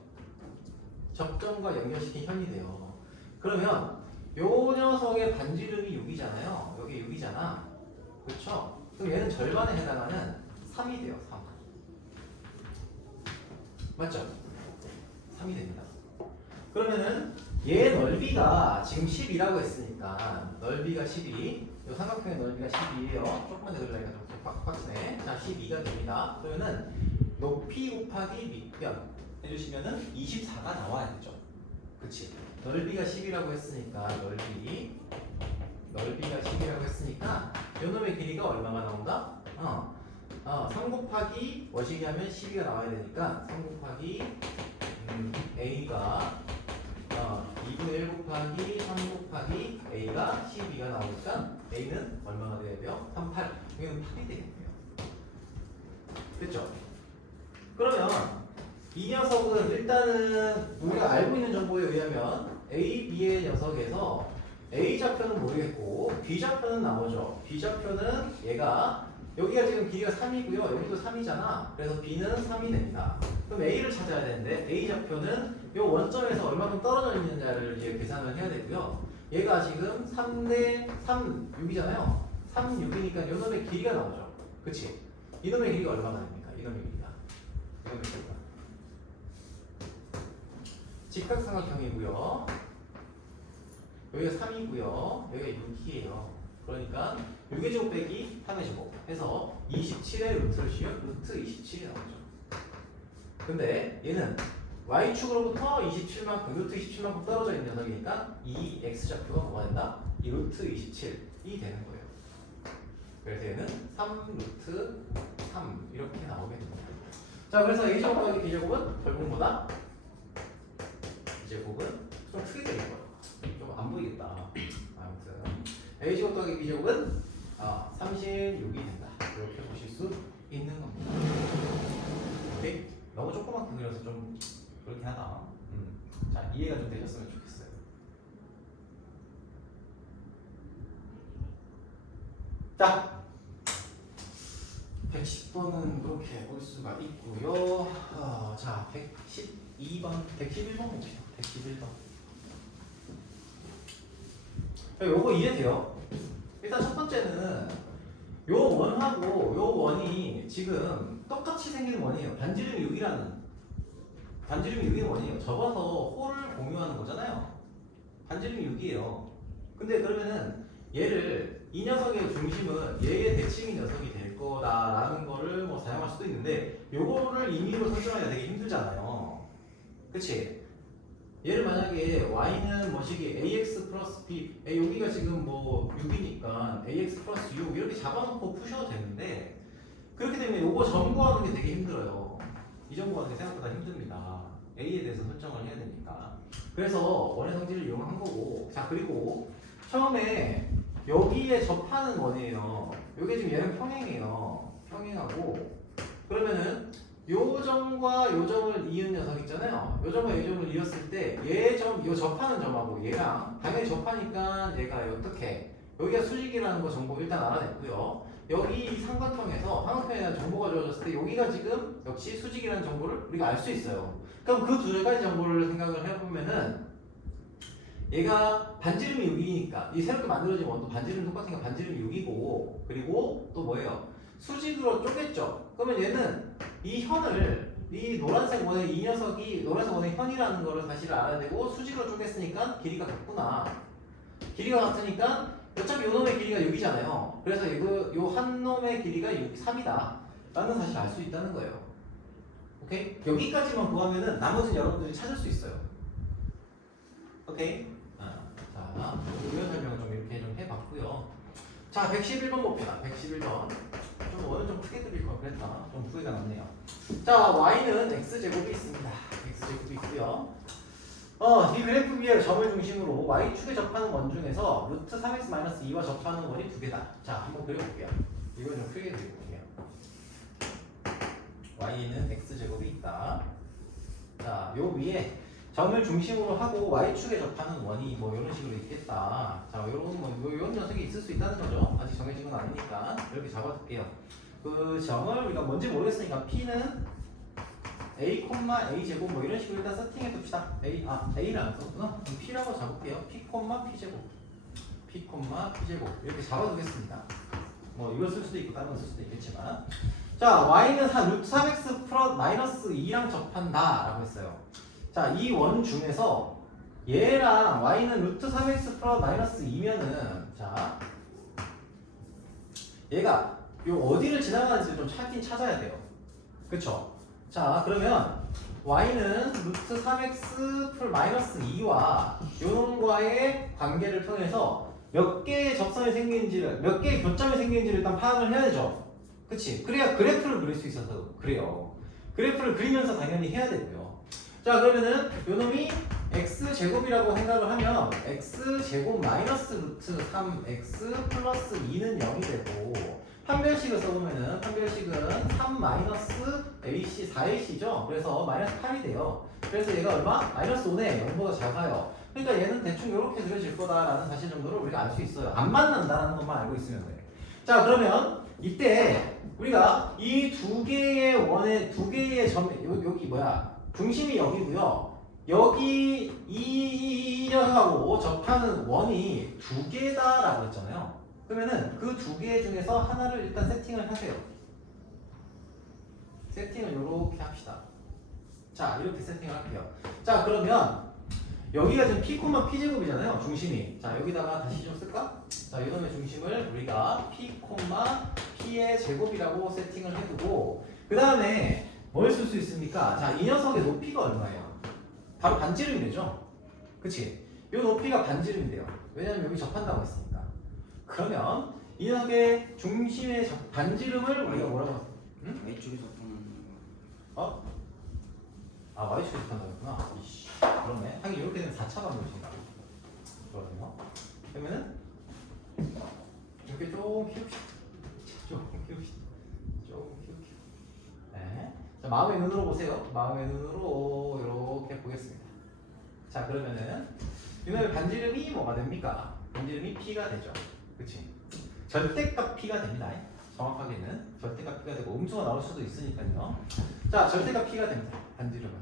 접점과 연결시킨 현이 돼요. 그러면 요 녀석의 반지름이 6이잖아요. 여기 6이잖아. 그렇죠? 그럼 얘는 절반에 해당하는 3이 돼요. 3. 맞죠? 3이 됩니다. 그러면은 얘 넓이가 지금 10이라고 했으니까 넓이가 12. 이 삼각형의 넓이가 12예요. 조금만 더 늘려니까 좀 빡빡네. 자, 12가 됩니다. 그러면은 높이 곱하기 밑변 해주시면은 24가 나와야 되죠. 그치? 넓이가 10이라고 했으니까 넓이가 10이라고 했으니까 요놈의 길이가 얼마가 나온다? 3 곱하기 뭐시기 하면 12가 나와야 되니까 3 곱하기 A가 2분의 1 곱하기 3 곱하기 A가 12가 나오니까 A는 얼마가 돼야 돼요? 38. 여기는 8이 되겠네요. 됐죠? 그러면 이 녀석은 일단은 우리가 알고 있는 정보에 의하면 A, B의 녀석에서 A 좌표는 모르겠고 B 좌표는 나오죠. B 좌표는 얘가 여기가 지금 길이가 3이고요. 여기도 3이잖아. 그래서 B는 3이 됩니다. 그럼 A를 찾아야 되는데 A 좌표는 이 원점에서 얼마큼 떨어져 있느냐를 이제 계산을 해야 되고요. 얘가 지금 3대 3, 6이잖아요. 3, 6이니까 이놈의 길이가 나오죠. 그치? 이놈의 길이가 얼마나 됩니까? 이놈의 길이가. 이놈의 길이가. 직각삼각형이고요. 여기가 3이고요. 여기가 6이에요. 그러니까 6의 제곱 빼기 3의 제곱 해서 27의 루트를 씌우면 루트 27이 나오죠. 근데 얘는 y축으로부터 27만큼, 루트 27만큼 떨어져 있는 녀석이니까 이 x좌표가 뭐가 된다? 이 루트 27이 되는 거예요. 그래서 얘는 3 루트 3 이렇게 나오게 됩니다. 자, 그래서 a제곱 더하기 b제곱은 결국보다 이제곱은 좀 크게 되는 거예요. 좀 안 보이겠다. 아무튼 a제곱 더하기 b제곱은 36이 된다. 이렇게 보실 수 있는 겁니다. 오케이? 너무 조그맣게 그려서 좀 그렇긴 하다. 자, 이해가 좀 되셨으면 좋겠어요. 자, 110번은 그렇게 볼 수가 있고요. 자, 112번, 111번 봅시다. 111번. 요거 이해돼요? 일단 첫 번째는 요 원하고 요 원이 지금 똑같이 생긴 원이에요. 반지름이 6이라는. 반지름이 6이 원이에요. 접어서 홀을 공유하는 거잖아요. 반지름이 6이에요. 근데 그러면은 얘를 이 녀석의 중심은 얘의 대칭인 녀석이 될 거다라는 거를 뭐 사용할 수도 있는데 요거를 임의로 설정하기가 되게 힘들잖아요. 그치? 얘를 만약에 y는 뭐시기 ax 플러스 b 여기가 지금 뭐 6이니까 ax 플러스 6 이렇게 잡아놓고 푸셔도 되는데 그렇게 되면 요거 점구하는 게 되게 힘들어요. 이 점구하는 게 생각보다 힘듭니다. a에 대해서 설정을 해야 되니까. 그래서 원의 성질을 이용한 거고. 자, 그리고 처음에 여기에 접하는 원이에요. 요게 지금 얘는 평행이에요. 평행하고 그러면은 요 점과 요 점을 이은 녀석 있잖아요. 요 점과 요 점을 이었을 때 얘 점, 요 접하는 점하고 얘랑 당연히 접하니까 얘가 어떻게 여기가 수직이라는 거 정보 일단 알아냈고요. 여기 이 삼각형에 대한 정보가 주어졌을 때 여기가 지금 역시 수직이라는 정보를 우리가 알 수 있어요. 그럼 그 두 가지 정보를 생각을 해보면은 얘가 반지름이 6이니까 이 새롭게 만들어진 원도 반지름 똑같으니까 반지름이 6이고 그리고 또 뭐예요? 수직으로 쪼갰죠. 그러면 얘는 이 현을 이 노란색 원의 이 녀석이 노란색 원의 현이라는 거를 사실 알아야 되고 수직으로 쪼갰으니까 길이가 같구나. 길이가 같으니까 어차피 요 놈의 길이가 6이잖아요. 그래서 이거 요 한 놈의 길이가 3이다 라는 사실을 알 수 있다는 거예요. 오케이? 여기까지만 구하면은 나머지는 여러분들이 찾을 수 있어요. 오케이? 자, 이런 설명을 좀 이렇게 좀 해봤고요. 자, 111번 봅시다. 111번. 좀 원은 좀 크게 드릴 걸 그랬나? 좀 후회가 났네요. 자, y는 x제곱이 있습니다. x제곱이 있고요. 이 그래프 위에 점을 중심으로 y축에 접하는 원 중에서 루트 3x-2와 접하는 원이 두 개다. 자, 한번 그려볼게요. 이걸 좀 크게 그려볼게요. y는 x제곱이 있다. 자, 요 위에 점을 중심으로 하고 y축에 접하는 원이 뭐 이런 식으로 있겠다. 자, 요런 녀석이 있을 수 있다는 거죠. 아직 정해진 건 아니니까 이렇게 잡아둘게요. 그 점을 우리가 뭔지 모르겠으니까 p는 a, a 제곱 뭐 이런 식으로 일단 세팅해 둡시다. a를 안 썼구나. 그럼 p라고 잡을게요. p, p 제곱, p, p 제곱 이렇게 잡아두겠습니다. 뭐 이걸 쓸 수도 있고 다른 걸 쓸 수도 있겠지만, 자, y는 루트 3x 플러스 마이너스 2랑 접한다 라고 했어요. 자, 이 원 중에서 얘랑 y는 루트 3x 플러스 마이너스 2면은 자, 얘가 요 어디를 지나가는지 좀 찾아야 돼요. 그쵸? 자, 그러면 y는 루트 3x 플러스 마이너스 2와 요놈과의 관계를 통해서 몇 개의 접선이 생기는지를, 몇 개의 교점이 생기는지를 일단 파악을 해야 되죠. 그치? 그래야 그래프를 그릴 수 있어서 그래요. 그래프를 그리면서 당연히 해야 되고요. 자, 그러면은 요놈이 x제곱이라고 생각을 하면 x제곱 마이너스 루트 3x 플러스 2는 0이 되고, 판별식을 써보면은 판별식은 3 마이너스 ac 4ac죠. 그래서 마이너스 8이 돼요. 그래서 얘가 얼마? 마이너스 5네. 0보다 작아요. 그러니까 얘는 대충 이렇게 그려질 거다라는 사실 정도를 우리가 알 수 있어요. 안 만난다라는 것만 알고 있으면 돼. 자, 그러면 이때 우리가 이 두 개의 원의 두 개의 점, 여기 뭐야? 중심이 여기고요. 여기 이 녀석하고 접하는 원이 두 개다라고 했잖아요. 그러면은 그 두 개 중에서 하나를 일단 세팅을 하세요. 세팅을 이렇게 합시다. 자, 이렇게 세팅을 할게요. 자, 그러면 여기가 지금 p, p제곱이잖아요. 중심이. 자, 여기다가 다시 좀 쓸까? 자, 이놈의 중심을 우리가 p, p의 제곱이라고 세팅을 해두고, 그 다음에 뭘 쓸 수 있습니까? 자, 이 녀석의 높이가 얼마예요? 바로 반지름이 되죠? 그치? 이 높이가 반지름이 돼요. 왜냐면 여기 접한다고 했으니까. 그러면 이 녀석의 중심의 반지름을 우리가 뭐라고 했어? 응? Y축에 접하는 어? 아, Y축에 접한다고 했구나. 이씨, 그러네. 하긴 이렇게 되면 4차 방정식이다. 그러네요. 그러면은 이렇게 좀 키웁시다. 좀 키웁시다. 네. 자, 마음의 눈으로 보세요. 마음의 눈으로 이렇게 보겠습니다. 자, 그러면은 이놈의 반지름이 뭐가 됩니까? 반지름이 p가 되죠. 그치? 절대값 p가 됩니다. 정확하게는 절대값 p가 되고 음수가 나올 수도 있으니까요. 자, 절대값 p가 됩니다. 반지름은.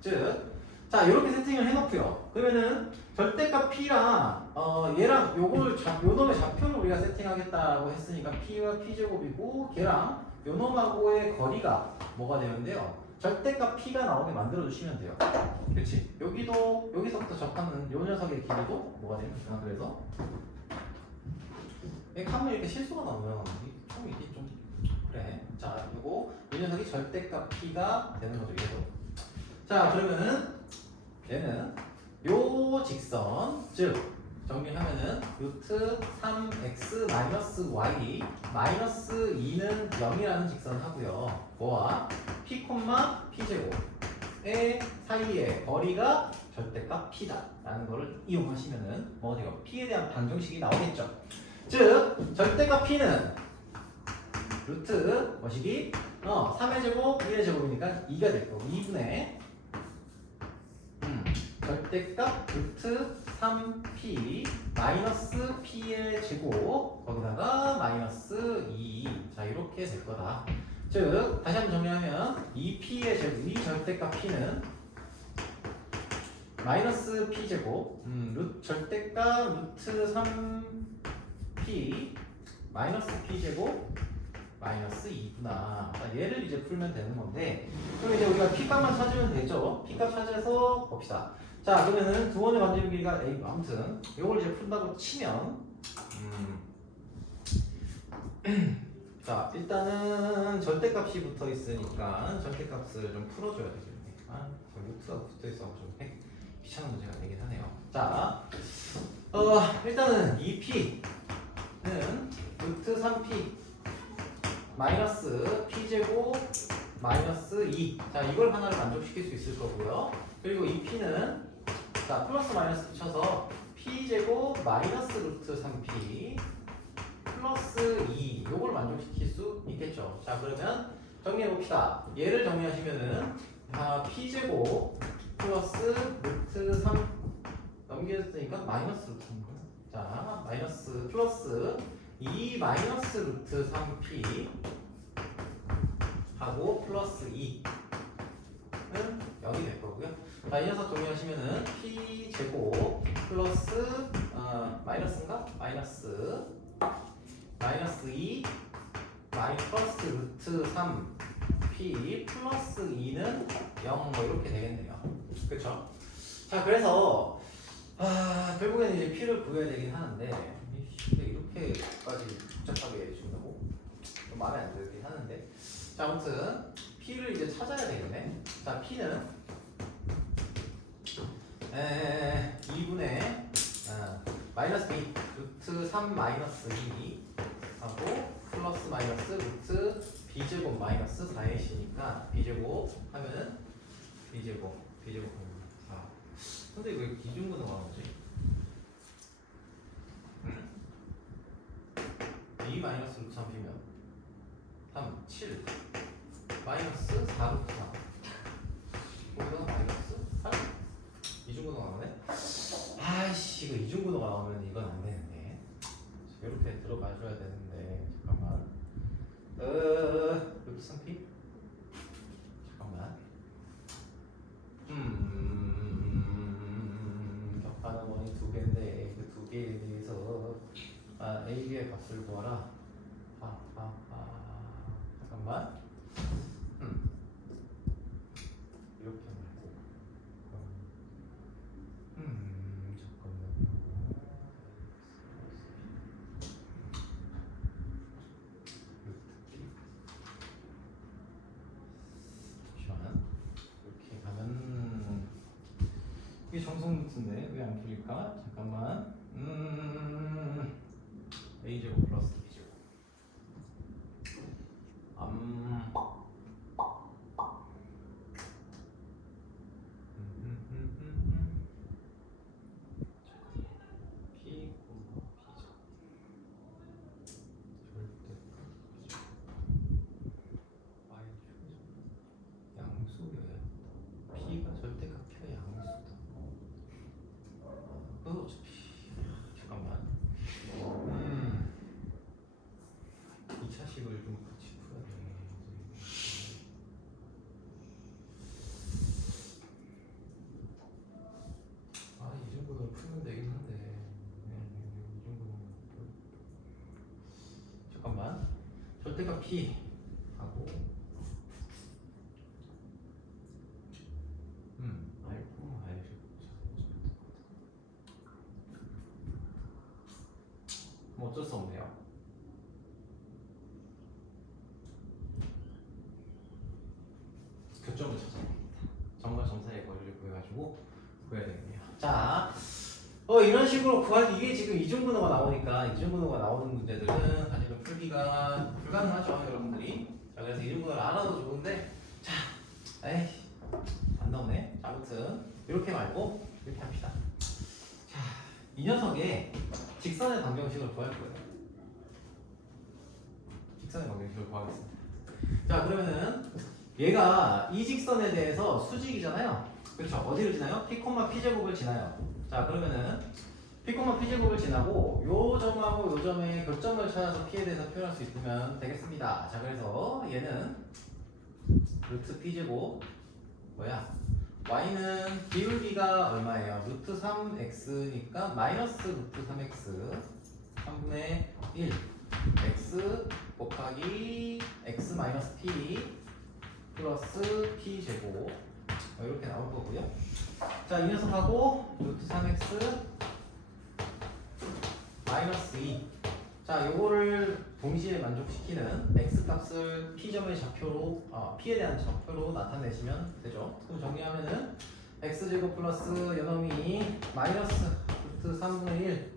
즉, 자, 이렇게 세팅을 해놓고요. 그러면은 절대값 p랑 얘랑 요놈의 좌표를 우리가 세팅하겠다고 했으니까 p와 p제곱이고, 걔랑 요놈하고의 거리가 뭐가 되는데요? 절대값 p가 나오게 만들어 주시면 돼요. 그렇지? 여기서부터 접하는 요 녀석의 길이도 뭐가 됩니까? 그래서 한번 이렇게 실수가 나오면 좀 이게 좀 그래. 자, 요거 이 녀석이 절대값 p가 되는 거죠. 얘도. 자, 그러면은 얘는 요 직선, 즉 정리하면은 루트 3x 마이너스 y 마이너스 2는 0이라는 직선 하고요. 뭐와 p, p제곱의 사이의 거리가 절대값 p다 라는 거를 이용하시면은 뭐가 돼요? p에 대한 방정식이 나오겠죠. 즉 절대값 p는 루트 뭐시기? 3의 제곱, 1의 제곱이니까 2가 될 거고 2분의 절대값 루트 3p 마이너스 p의 제곱 거기다가 마이너스 2. 자 이렇게 될 거다. 즉 다시 한번 정리하면 2p의 제곱, 이 절대값 p는 마이너스 p 제곱 절대값 루트 3p 마이너스 p 제곱 마이너스 2구나. 얘를 이제 풀면 되는 건데, 그럼 이제 우리가 p값만 찾으면 되죠. p값 찾아서 봅시다. 자 그러면은 두 번의 관점 길이가 a. 아무튼 이걸 이제 푼다고 치면 자 일단은 절대값이 붙어 있으니까 절대값을 좀 풀어줘야 되겠네. 루트가 붙어 있어서 좀 귀찮은 문제가 되긴 하네요. 자 일단은 2p는 루트 3p 마이너스 p제곱 마이너스 2. 자 이걸 하나를 만족시킬 수 있을 거고요. 그리고 2p는 자 플러스 마이너스 붙여서 p제곱 마이너스 루트 3p 플러스 2 요걸 만족시킬 수 있겠죠. 자 그러면 정리해 봅시다. 얘를 정리하시면은 p제곱 플러스 루트 3 넘겼으니까 마이너스 루트 3. 자 마이너스 플러스 2 마이너스 루트 3p 하고 플러스 2는 0이 될 거고요. 자, 이 녀석 정리하시면은 p 제곱 플러스 마이너스인가? 마이너스 2 플러스 루트 3p 플러스 2는 0 뭐 이렇게 되겠네요. 그렇죠? 자, 그래서 결국에는 이제 p를 구해야 되긴 하는데 근데 이렇게까지 복잡하게 준다고 좀 마음에 안 들긴 하는데 자 아무튼 p를 이제 찾아야 되겠네. 자 p는 2분의 마이너스 b 루트 3 마이너스 2 하고 플러스 마이너스 루트 b제곱 마이너스 4이니까 b제곱 하면은 b제곱 하면 4. 근데 왜 기준근호가 나오지? 2 마이너스 루트 3p면 3, 7 마이너스 4 루트 3 거기다가 마이너스 8 이중근호가 나오네? 아이씨 이거 이중근호가 나오면 이건 안 되는데 이렇게 들어가 줘야 되는데 잠깐만 루트 3p? 잠깐만 격하는 원이 두 개인데 그 두 개에 대해서 A, B의 값을 구하라. 잠깐만. 이렇게 말고. 잠깐만요. 잠시만. 이렇게 가면 이게 정성 루트인데 왜 안 풀릴까? 잠깐만. A제곱 플러스 B제곱 P 양수여야 P가 절대값이라 양수다. 어차피 잠깐만 2차식을 좀 같이 풀어야 돼. 이 정도는 풀면 되긴 한데 이 정도는 잠깐만 절대값 P 하고 뭐 어쩔 수 없네요. 교점을 찾아냅니다. 점과 점 사이의 거리를 구해가지고 구해야 되겠네요. 자, 이런 식으로 구하기 이게 지금 이중근호가 나오니까 이중근호가 나오는 문제들은 사실은 풀기가 불가능하죠, 여러분들이. 자, 그래서 이중근호를 알아도 좋은데, 자, 안 나오네. 자, 아무튼 이렇게 말고 이렇게 합시다. 자, 이 녀석의 직선의 방정식을 구할 거예요. 직선의 방정식을 구하겠습니다. 자 그러면은 얘가 이 직선에 대해서 수직이잖아요. 그렇죠? 어디를 지나요? P, P제곱을 지나요. 자 그러면은 P, P제곱을 지나고 요 점하고 요 점의 교점을 찾아서 P에 대해서 표현할 수 있으면 되겠습니다. 자 그래서 얘는 루트 P제곱 뭐야? y는 기울기가 얼마예요? 루트 3x니까 마이너스 루트 3x 3분의 1 x 곱하기 x 마이너스 p 플러스 p 제곱 이렇게 나올 거고요. 자, 이 녀석하고 루트 3x 마이너스 2. 자, 요거를 동시에 만족시키는 x 값을 p점의 좌표로 p에 대한 좌표로 나타내시면 되죠. 그럼 정리하면은 x 제곱 플러스 요놈이 마이너스 루트 3분의 1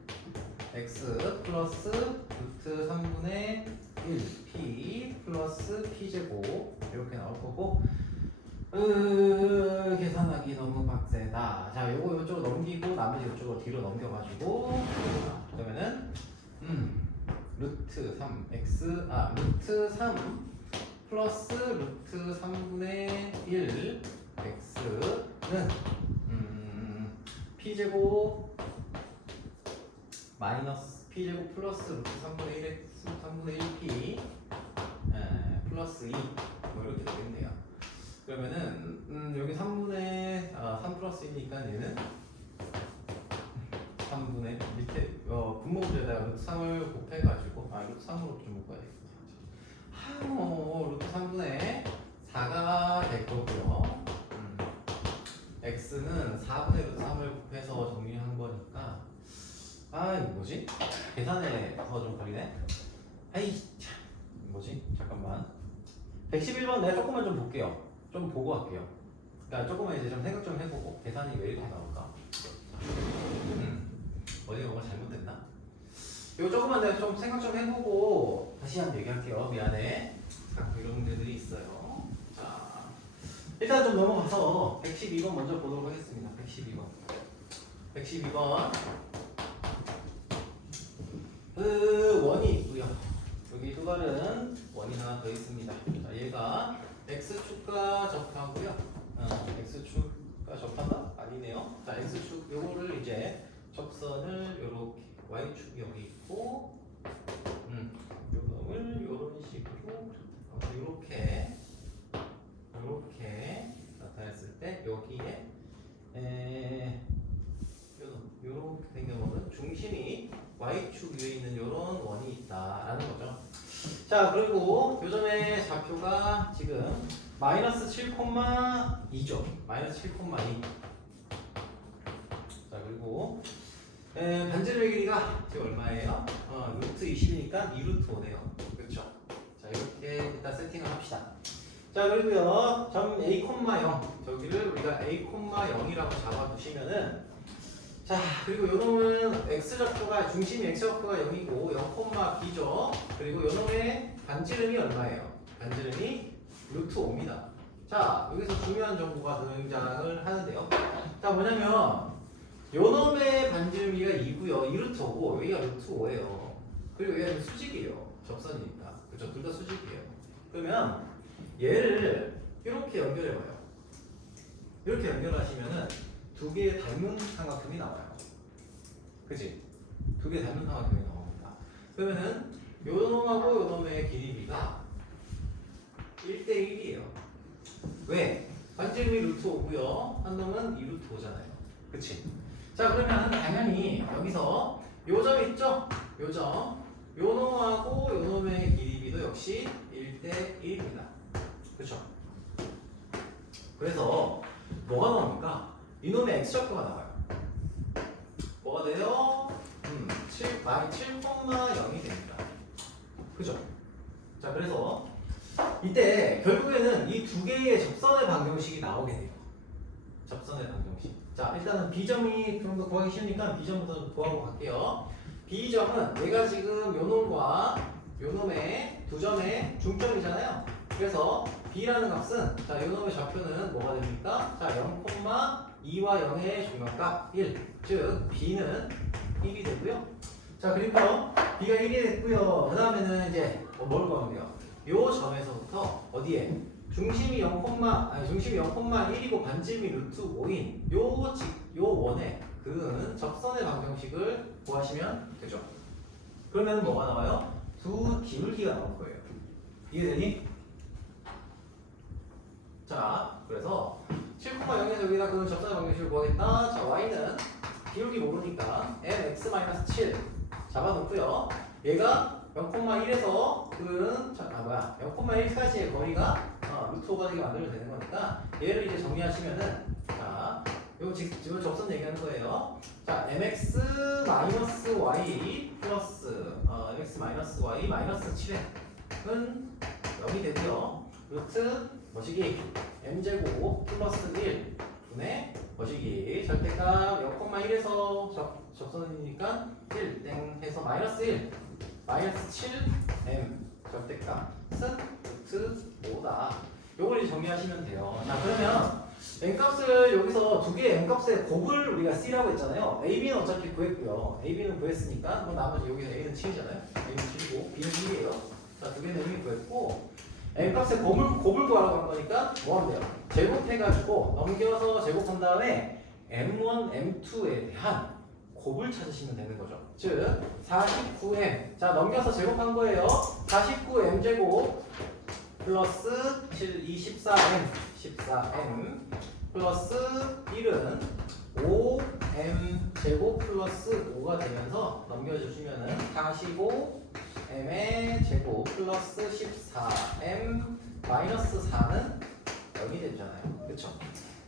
x 플러스 루트 3분의 1 p 플러스 p 제곱 이렇게 나올 거고 계산하기 너무 빡세다. 자, 요거 요쪽으로 넘기고 나머지 요쪽으로 뒤로 넘겨가지고 그러면은 루트 3x 루트 3 플러스 루트 3분의 1 x는 p제곱 마이너스 p제곱 플러스 루트 3분의 1 x 3분의 1p 플러스 2 뭐 이렇게 되겠네요. 그러면은 여기 3분의 3 플러스 2니까 얘는 3분의 밑에 분모부에다가 루트 3을 곱해가지고 루트 3으로 좀 묶어야겠구나. 루트 3분의 4가 될 거고요. x는 4분의 루트 3을 곱해서 정리한 거니까 이거 뭐지? 계산에서 좀 걸리네. 뭐지? 잠깐만. 111번 내가 조금만 좀 볼게요. 좀 보고 할게요. 그러니까 조금만 이제 좀 생각 좀 해보고 계산이 왜 이렇게 나올까? 어디가 뭔가 잘못됐나? 이거 조금만 내가 좀 생각 좀 해보고 다시 한번 얘기할게요. 미안해. 자꾸 이런 문제들이 있어요. 자, 일단 좀 넘어가서 112번 먼저 보도록 하겠습니다. 112번. 112번. 원이 있고요. 여기 두 발은 원이 하나 더 있습니다. 자, 얘가 x축과 접하고요. x축과 접한다? 아니네요. 자, x축 요거를 이제 접선을 요렇게 y축이 여기 있고 요놈을 요런 식으로 요렇게 나타냈을 때 여기에 요렇게 된 경우는 중심이 y축 위에 있는 요런 원이 있다라는 거죠. 자, 그리고 요점의 좌표가 지금 마이너스 7,2죠. 마이너스 7,2. 자, 그리고 반지름의 길이가 지금 얼마예요? 루트 20이니까 2루트 5네요. 그렇죠? 자, 이렇게 일단 세팅을 합시다. 자, 그리고요, 점 A,0 저기를 우리가 A,0이라고 잡아두시면은 자, 그리고 요놈은 x좌표가 중심이 x좌표가 0이고 0,b죠. 그리고 요놈의 반지름이 얼마예요? 반지름이 루트 5입니다. 자, 여기서 중요한 정보가 등장을 하는데요. 자, 뭐냐면 요놈의 반지름이가 2고요. 2루트 5고 여기가 루트 5예요. 그리고 얘는 수직이에요. 접선이니까. 그렇죠? 둘 다 수직이에요. 그러면 얘를 이렇게 연결해봐요. 이렇게 연결하시면은 두 개의 닮은 삼각형이 나와요. 그치? 두 개의 닮은 삼각형이 나옵니다. 그러면은 요놈하고 요놈의 길이가 1대1이에요. 왜? 반지름이 루트 5고요. 한 놈은 2루트 5잖아요. 그치? 자, 그러면 당연히 여기서 요점 있죠? 요점. 요놈하고 요놈의 길이도 역시 1대1입니다. 그쵸? 그래서 뭐가 나옵니까? 이놈의 x좌표가 나와요. 뭐가 돼요? 7,0이 됩니다. 그죠? 자, 그래서 이때 결국에는 이 두 개의 접선의 방정식이 나오게 돼요. 접선의 방정식. 자, 일단은 B점이 좀 더 구하기 쉬우니까 B점부터 구하고 갈게요. B점은 얘가 지금 요놈과 요놈의 두 점의 중점이잖아요. 그래서 B라는 값은 자, 요놈의 좌표는 뭐가 됩니까? 자, 0,2와 0의 중간값 1. 즉 B는 1이 되고요. 자, 그리고 b가 1이 됐고요. 그 다음에는 이제 뭘 구하면 돼요? 요 점에서부터 어디에? 중심이 0,1이고 반지름이 루트 5인 요 원에 그 접선의 방정식을 구하시면 되죠. 그러면 뭐가 나와요? 두 기울기가 나올 거예요. 이해되니? 자, 그래서 7,0에서 여기다 그 접선의 방정식을 구하겠다. 자, y는 기울기 모르니까 mx-7 잡아놓고요. 얘가 0,1에서 0,1까지의 거리가 루트 5가 되게 만들면 되는 거니까 얘를 이제 정리하시면은 자, 지금 접선 얘기하는 거예요. 자, mx-y 플러스 mx-y 마이너스 7은 0이 되고요. 루트 뭐시기 m제곱 플러스 1 분의 뭐시기 절대값 0,1에서 접선이니까 1 땡 해서 마이너스 1 마이너스 7m 절대값은 루트 5다. 요걸 이제 정리하시면 돼요. 자, 그러면 n값을 여기서 두 개의 n값의 곱을 우리가 C라고 했잖아요. AB는 어차피 구했고요. AB는 구했으니까 뭐 나머지 여기서 A는 7이잖아요. A는 7이고 B는 1이에요. 자, 두 개는 이미 구했고 n값의 곱을 구하라고 한 거니까 뭐 하면 돼요? 제곱해가지고 넘겨서 제곱한 다음에 m1, m2에 대한 곱을 찾으시면 되는 거죠. 즉 49m 자 넘겨서 제곱한 거예요. 49m 제곱 플러스 14m 플러스 1은 5m 제곱 플러스 5가 되면서 넘겨주시면은 45m의 제곱 플러스 14m 마이너스 4는 0이 되잖아요. 그쵸?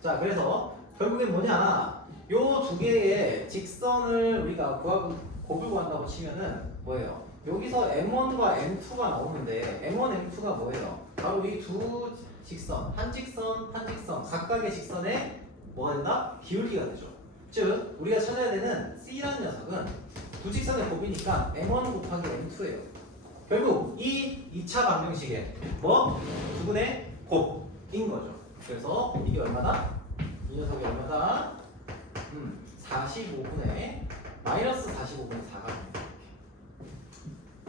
자, 그래서 결국엔 뭐냐? 요 두 개의 직선을 우리가 곱을 구한다고 치면은 뭐예요? 여기서 m1과 m2가 나오는데 m1, m2가 뭐예요? 바로 이 두 직선, 한 직선, 각각의 직선에 뭐가 된다? 기울기가 되죠. 즉, 우리가 찾아야 되는 C라는 녀석은 두 직선의 곱이니까 m1 곱하기 m2예요. 결국 이 2차 방정식의 두 분의 곱인 거죠. 그래서 이게 얼마다? 이 녀석이 얼마다? 45분의 마이너스 45분의 4가 됩니다.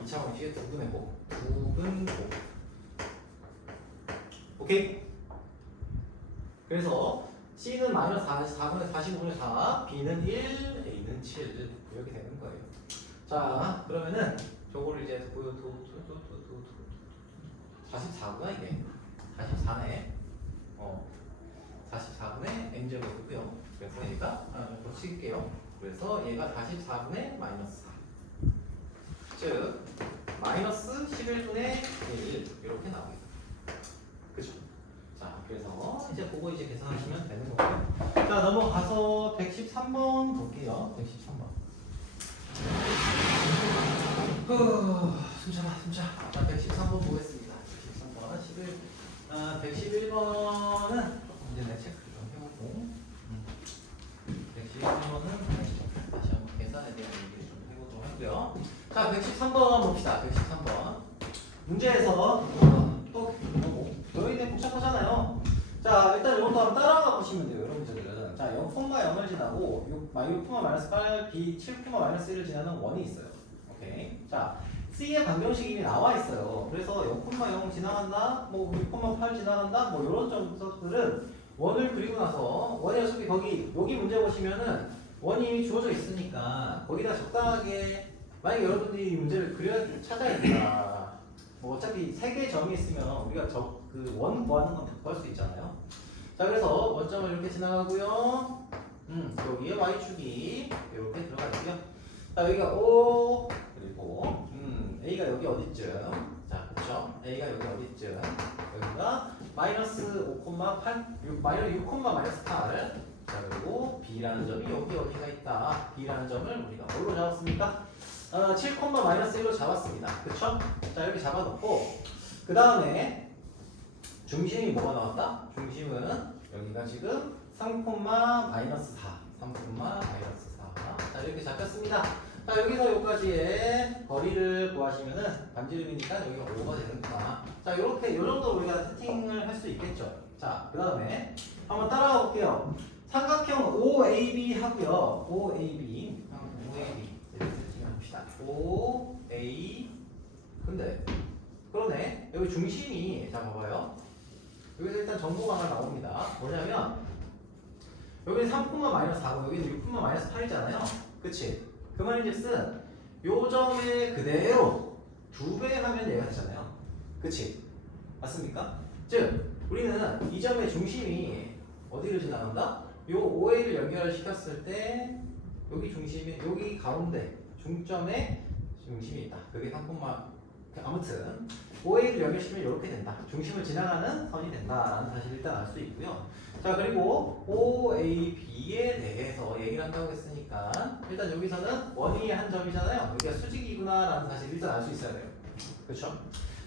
2차 방정식의 두 분의 곱. 오케이? 그래서 C는 마이너스 4분의 45분의 4, B는 1, A는 7 이렇게 되는 거예요. 자, 그러면은 저거를 이제 44구나 이게 44네. 44분의 n제곱이고요. 그래서 얘가 고칠게요. 그래서 얘가 44분의 마이너스 4. 즉 마이너스 11분의 1 이렇게 나오겠다. 그죠? 자, 그래서 이제 그거 이제 계산하시면 되는 거고요. 자, 넘어가서 113번 볼게요. 113번. 숨차. 자, 113번 보겠습니다. 113번. 111번은 조금 이제 내 체크 좀 해보고. 111번은 다시 한번 계산에 대한 얘기를 좀 해보도록 하고요. 자, 113번 봅시다. 113번. 문제에서 또 너희들 복잡하잖아요. 자, 일단 이것도 한번 따라가 보시면 돼요. 여러분 문제들은. 자, 0,0을 지나고 6,-8, B 7,-1을 지나는 원이 있어요. 오케이. 자, C의 방정식이 이미 나와 있어요. 그래서 0,0 지나간다, 6,8 지나간다, 이런 점들은 원을 그리고 나서 원이 어차피 여기 문제 보시면은 원이 이미 주어져 있으니까 거기다 적당하게 만약에 여러분들이 이 문제를 찾아야 된다. 어차피 3개의 점이 있으면 우리가 원 구하는 건 다 구할 수 있잖아요. 자, 그래서 원점을 이렇게 지나가고요. 여기에 y축이 이렇게 들어가고요. 자, 여기가 O 그리고 A가 여기 어디쯤? 자, 그쵸? A가 여기 어디쯤? 여기가 마이너스 5,8 마이너스 6,-8. 자, 그리고 B라는 점이 여기 어디가 있다. B라는 점을 우리가 뭘로 잡았습니까? 7,-1로 잡았습니다. 그쵸? 자, 이렇게 잡아놓고 그 다음에 중심이 뭐가 나왔다? 중심은 여기가 지금 3,-4 자, 이렇게 잡혔습니다. 자, 여기서 여기까지의 거리를 구하시면은 반지름이니까 여기가 5가 되는구나. 자, 요렇게 요 정도 우리가 세팅을 할 수 있겠죠. 자, 그 다음에 한번 따라가 볼게요. 삼각형 OAB 하고요. OAB 이렇게 세팅을 합시다. O A 근데 그러네. 여기 중심이 자 봐봐요. 여기서 일단 정보가 하나 나옵니다. 뭐냐면 여기는 3,-4고 여기는 6,-8이잖아요. 그치? 그 말인즉슨 요 점에 그대로 2배 하면 얘가 되잖아요. 그치? 맞습니까? 즉 우리는 이 점의 중심이 어디를 지나간다? 요 OA를 연결시켰을 때 여기 중심이 여기 가운데 중점에 중심이 있다. 그게 3, 아무튼 OA를 연결시키면 이렇게 된다. 중심을 지나가는 선이 된다라는 사실을 일단 알 수 있고요. 자 그리고 OAB에 대해서 얘기를 한다고 했으니까 일단 여기서는 원위의 한 점이잖아요. 여기가 수직이구나라는 사실을 일단 알 수 있어야 돼요. 그렇죠?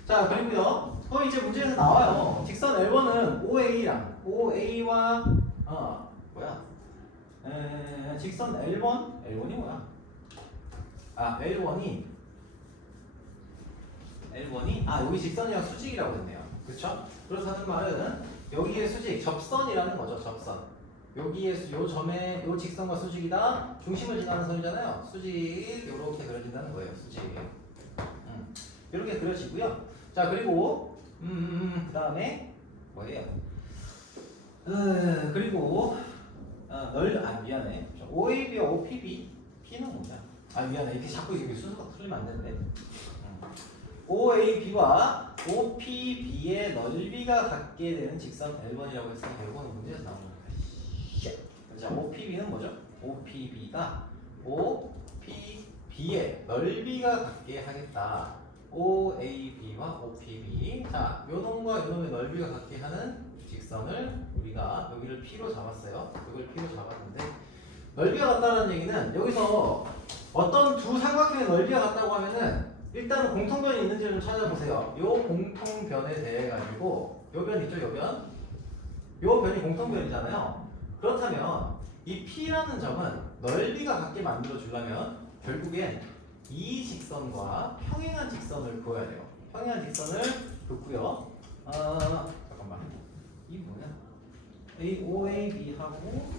자 그리고요. 그럼 이제 문제에서 나와요. 직선 L1은 OA랑 OA와 직선 L1이 뭐야? 아 L1이 여기 직선이랑 수직이라고 했네요. 그렇죠? 그래서 하는 말은 여기에 수직, 접선이라는 거죠. 접선. 여기에 요 점에 요 직선과 수직이다. 중심을 지나는 선이잖아요. 수직 이렇게 그려진다는 거예요. 수직. 이렇게 그려지고요. 자 그리고 그다음에 뭐예요? 그리고 미안해. OAB와 OPB P는 뭐냐? 미안해. 이렇게 자꾸 이게 순서가 틀리면 안 되는데. OAB와 OPB의 넓이가 같게 되는 직선 L1이라고 했으니까 이거는 문제에서 나오는 거예요. 자, OPB는 뭐죠? OPB가 OPB의 넓이가 같게 하겠다. OAB와 OPB. 자, 요놈과 요놈의 넓이가 같게 하는 직선을 우리가 여기를 P로 잡았어요. 이걸 P로 잡았는데 넓이가 같다는 얘기는 여기서 어떤 두 삼각형의 넓이가 같다고 하면은 일단은 공통변이 있는지를 좀 찾아보세요. 요 공통변에 대해 가지고 요 변 있죠, 요 변? 요 변이 공통변이잖아요. 그렇다면 이 P라는 점은 넓이가 같게 만들어 주려면 결국엔 이 직선과 평행한 직선을 그어야 돼요. 평행한 직선을 긋고요. 잠깐만. 이 뭐냐? 이 OAB하고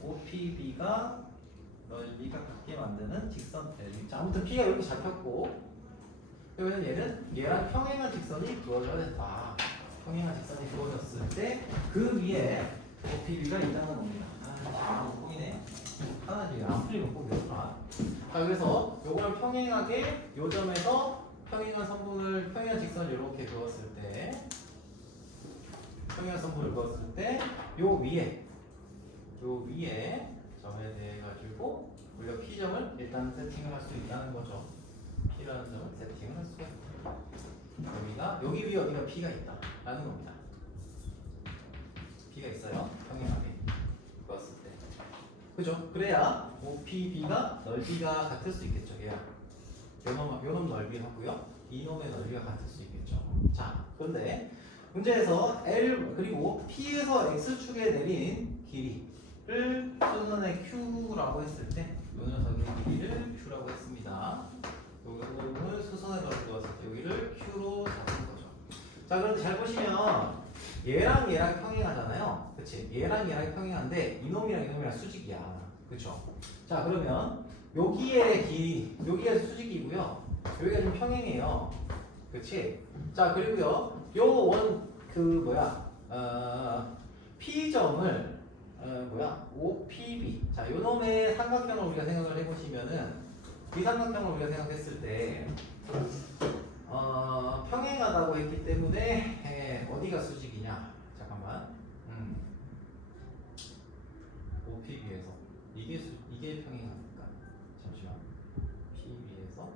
OPB가 넓이가 같게 만드는 직선 L. 자, 아무튼 P가 이렇게 잡혔고, 그러면 얘랑 평행한 직선이 그어져야 된다. 평행한 직선이 그어졌을 때 그 위에 OPB가 있다는 겁니다. 못 보이네. 하나 지금 안 풀리면 꼭 외워라. 자, 그래서 요걸 평행하게 요 점에서 평행한 직선을 이렇게 그었을 때, 평행한 선분을 그었을 때, 요 위에 점에 대해 가지고 우리가 P점을 일단 세팅을 할 수 있다는 거죠. P라는 점을 세팅을 할 수가 있다. 여기 위에 어디가 P가 있다라는 겁니다. P가 있어요. 평행하게 그었을 때. 그죠? 그래야 OPB가 넓이가 같을 수 있겠죠. 얘야. 요놈 넓이 하고요. 이놈의 넓이가 같을 수 있겠죠. 자, 그런데 문제에서 L 그리고 P에서 X축에 내린 길이를 수선의 Q라고 했을 때 요 녀석의 길이를 Q라고 했습니다. 요걸 수선에 넣었을 때 여기를 Q로 잡은 거죠. 자, 그런데 잘 보시면 얘랑 평행하잖아요. 그치? 얘랑 평행한데 이놈이랑 수직이야. 그쵸? 자, 그러면 여기가 수직이고요. 여기가 좀 평행해요. 그치? 자, 그리고요. P점을 OPB. 자, 요놈의 삼각형을 우리가 생각을 해보시면은 이 삼각형을 우리가 생각했을 때 평행하다고 했기 때문에 어디가 수직이냐? 잠깐만. OPB에서 이게 평행하니까 잠시만. PB에서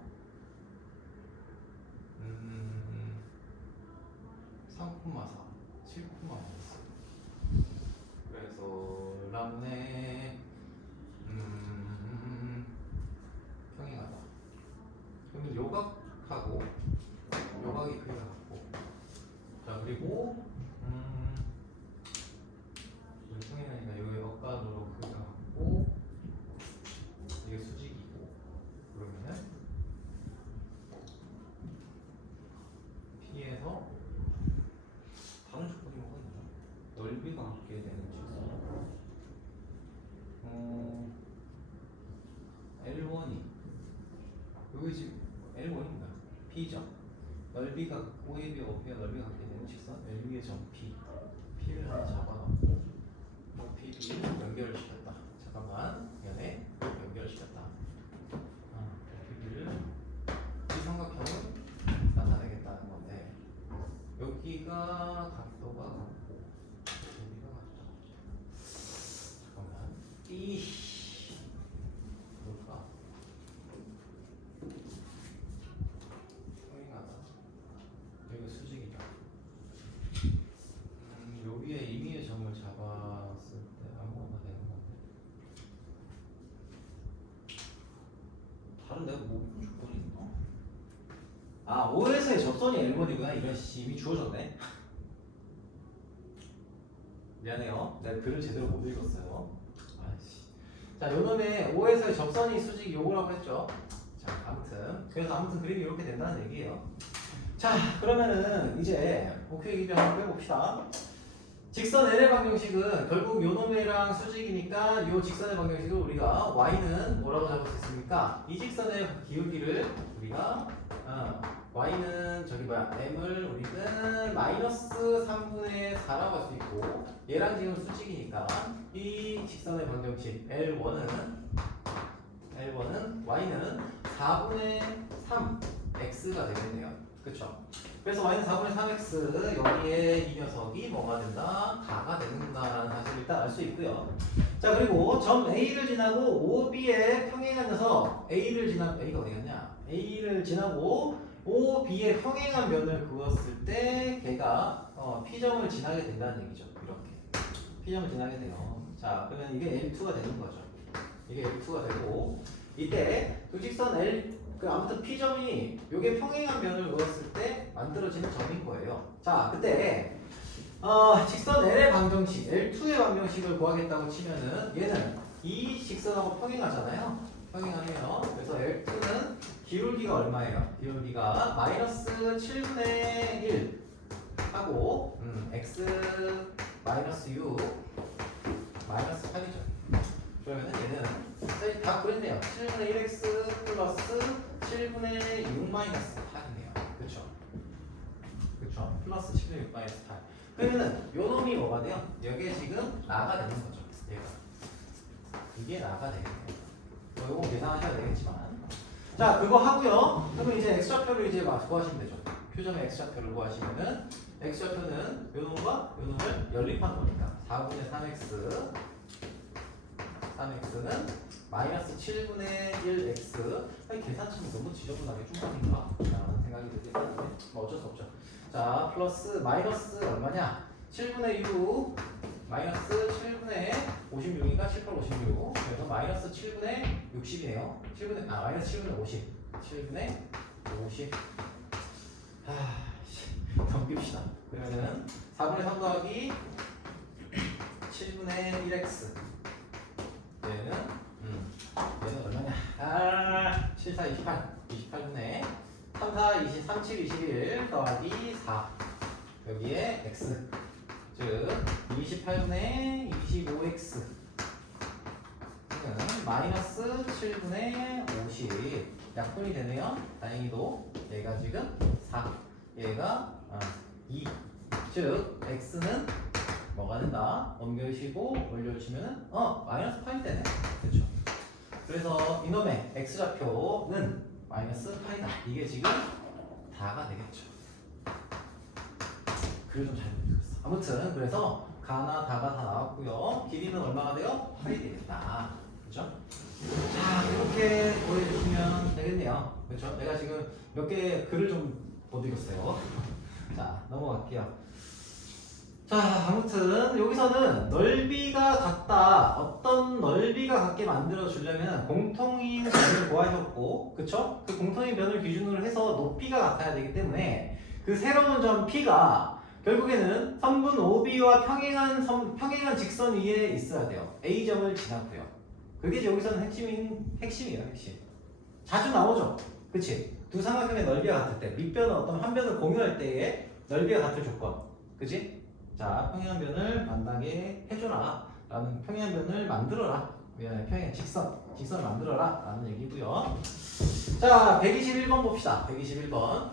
3,4 7,4 그래서 라문에 평행하다. 그러면 요각하고 요각이 크기가 같고, 자 그리고 여기 평행하니까 여기 역간으로 크기가 같고 이게 수직이고, 그러면은 P에서 다른 조건이 뭐가 있나? 넓이가 같게 되는 직선. 여기 점 P. P를 하나 잡아놓고 P를 연결을 시켰다. 잠깐만. 미안해. 연결을 시켰다. P를 이 삼각형을 나타내겠다는 건데 여기가 각도가 같고 여기가 같다. 잠깐만. 뭘까? 여기 수직이다. 여기에 임의의 점을 잡았을 때 아무거나 되는 건데. 다른 데가 뭐 조건이 있나? 아, O에서의 접선이 L1이구나. 이런 씨 이미 주어졌네. 미안해요. 내가 글을 제대로 못 읽었어요. 아이씨. 자, 요놈의 O에서의 접선이 수직 요거라고 했죠. 자, 아무튼 그림이 이렇게 된다는 얘기예요. 자, 그러면은 이제 복회 기준 한번 빼봅시다. 직선 L의 방정식은 결국 요놈이랑 수직이니까 요 직선의 방정식을 우리가 y는 뭐라고 잡을 수 있습니까? 이 직선의 기울기를 우리가 y는 저기 뭐야 m을 우리는 마이너스 3분의 4라고 할 수 있고 얘랑 지금 수직이니까 이 직선의 방정식 L1은 y는 4분의 3 x가 되겠네요. 그쵸? 그래서 y는 4분의 3x 여기에 이 녀석이 뭐가 된다? 가가 된다라는 사실을 일단 알 수 있고요. 자, 그리고 점 A를 지나고 OB에 평행한 녀석 A가 어디 갔냐? A를 지나고 OB에 평행한 면을 그었을 때 걔가 P점을 지나게 된다는 얘기죠. 이렇게 P점을 지나게 돼요. 자, 그러면 이게 L2가 되는 거죠. 이게 L2가 되고 이때 두 직선 아무튼 P점이 요게 평행한 면을 그었을 때 만들어지는 점인 거예요. 자, 그때 직선 L의 방정식, L2의 방정식을 구하겠다고 치면은 얘는 이 직선하고 평행하잖아요. 평행하면 그래서 L2는 기울기가 얼마예요? 기울기가 마이너스 7분의 1 하고 x 마이너스 6 마이너스 8이죠. 그러면은 얘는 다 그랬네요. 7분의 1x 플러스 7분의 6 마이너스 8이네요. 그쵸? 플러스 7분의 6 마이너스 8. 그러면은 요 놈이 뭐가 돼요? 여기에 지금 나가 되는 거죠. 얘가. 이게 나가 되겠네요. 요거 계산하셔야 되겠지만. 자, 그거 하고요. 그러면 이제 x좌표를 이제 구하시면 되죠. 표점의 x좌표를 구하시면은 x좌표는 요 놈과 요 놈을 연립한 거니까 4분의 3x 3x는 마이너스 7분의 1x. 계산치는 너무 지저분하게 중간인가? 라는 생각이 들긴 하는데 뭐 어쩔 수 없죠. 자, 플러스 마이너스 얼마냐? 7분의 6 마이너스 7분의 56이니까 7, 8, 56. 그래서 마이너스 7분의 60이네요. 마이너스 7분의 50. 7분의 50. 넘깁시다. 그러면은 4분의 3 더하기 7분의 1x. 얘는 얼마냐? 7, 4, 28. 28분의 3, 4, 20, 3, 7, 21 더하기 4. 여기에 x. 즉 28분의 25x 는 마이너스 7분의 50 약분이 되네요. 다행히도 얘가 지금 4 얘가 2 즉 x는 뭐가 된다? 옮겨주시고 올려주시면은 마이너스 8이 되네. 그렇죠. 그래서 이놈의 x좌표는 마이너스 8이다. 이게 지금 다가 되겠죠. 글을 좀 잘못 읽었어. 아무튼 그래서 가나 다가 다 나왔고요. 길이는 얼마가 돼요? 8이 되겠다. 그렇죠? 자, 이렇게 보여주시면 되겠네요. 그렇죠? 내가 지금 몇 개 글을 좀 못 읽었어요. 자, 넘어갈게요. 자, 아무튼 여기서는 넓이가 같다. 어떤 넓이가 같게 만들어 주려면 공통인 면을 구하셨고, 그쵸? 그 공통인 면을 기준으로 해서 높이가 같아야 되기 때문에 그 새로운 점 P가 결국에는 선분 OB와 평행한 직선 위에 있어야 돼요. A점을 지나고요. 그게 여기서는 핵심이에요, 핵심. 자주 나오죠? 그치? 두 삼각형의 넓이가 같을 때, 밑변은 어떤 한 변을 공유할 때의 넓이가 같을 조건. 그치? 자, 평행한 변을 만나게 해줘라 라는 평행한 변을 만들어라. 평행한 직선을 만들어라 라는 얘기고요. 자, 121번 봅시다. 121번.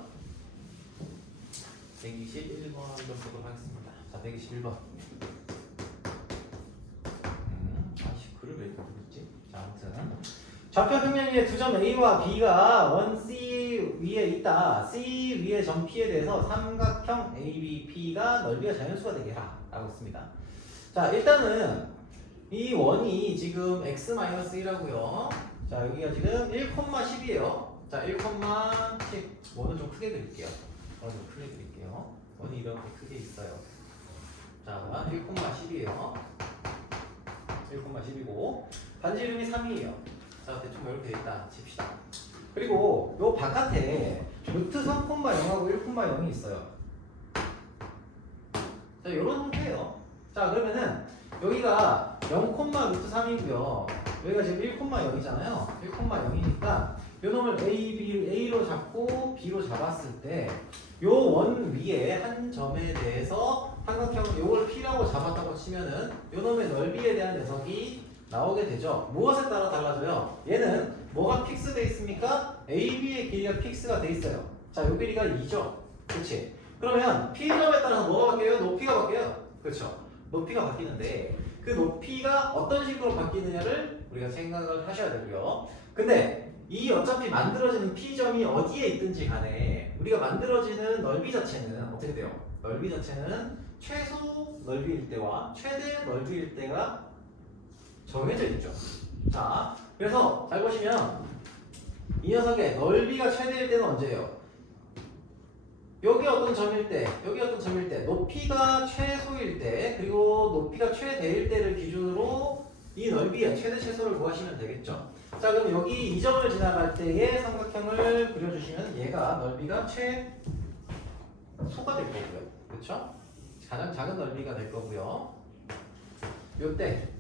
121번 좀 보도록 하겠습니다. 자, 121번. 아씨, 글을 왜 이렇게 그렸지? 자, 아무튼 좌표 평면위에 두 점 A와 B가 원 C 위에 있다. C 위의 점 P에 대해서 삼각형 ABP가 넓이가 자연수가 되게 해라 라고 했습니다. 자, 일단은 이 원이 지금 x-1이라고요. 자, 여기가 지금 1,10이에요. 자, 1,10. 원은 좀 크게 그릴게요. 원은 좀 크게 그릴게요. 원이 이렇게 크게 있어요. 자, 1,10이에요. 1,10이고 반지름이 3이에요. 자, 대충 이렇게 있다 칩시다. 그리고 요 바깥에 루트 3,0하고 1,0이 있어요. 자, 요런 형태예요. 자, 그러면은 여기가 0,3이고요. 여기가 지금 1,0이잖아요. 1,0이니까 요 놈을 A로 잡고 B로 잡았을 때 요 원 위에 한 점에 대해서 삼각형을 요걸 P라고 잡았다고 치면은 요 놈의 넓이에 대한 녀석이 나오게 되죠. 무엇에 따라 달라져요? 얘는 뭐가 픽스돼 있습니까? AB의 길이가 픽스가 돼 있어요. 자, 요 길이가 2죠. 그렇지? 그러면 P점에 따라서 뭐가 바뀌어요? 높이가 바뀌어요. 그렇죠? 높이가 바뀌는데 그 높이가 어떤 식으로 바뀌느냐를 우리가 생각을 하셔야 되고요. 근데 이 어차피 만들어지는 P점이 어디에 있든지 간에 우리가 만들어지는 넓이 자체는 어떻게 돼요? 넓이 자체는 최소 넓이일 때와 최대 넓이일 때가 정해져 있죠. 자, 그래서 잘 보시면 이 녀석의 넓이가 최대일 때는 언제예요? 여기 어떤 점일 때, 여기 어떤 점일 때, 높이가 최소일 때, 그리고 높이가 최대일 때를 기준으로 이 넓이의 최대 최소를 구하시면 되겠죠. 자, 그럼 여기 이 점을 지나갈 때의 삼각형을 그려주시면 얘가 넓이가 최소가 될 거고요. 그렇죠? 가장 작은 넓이가 될 거고요.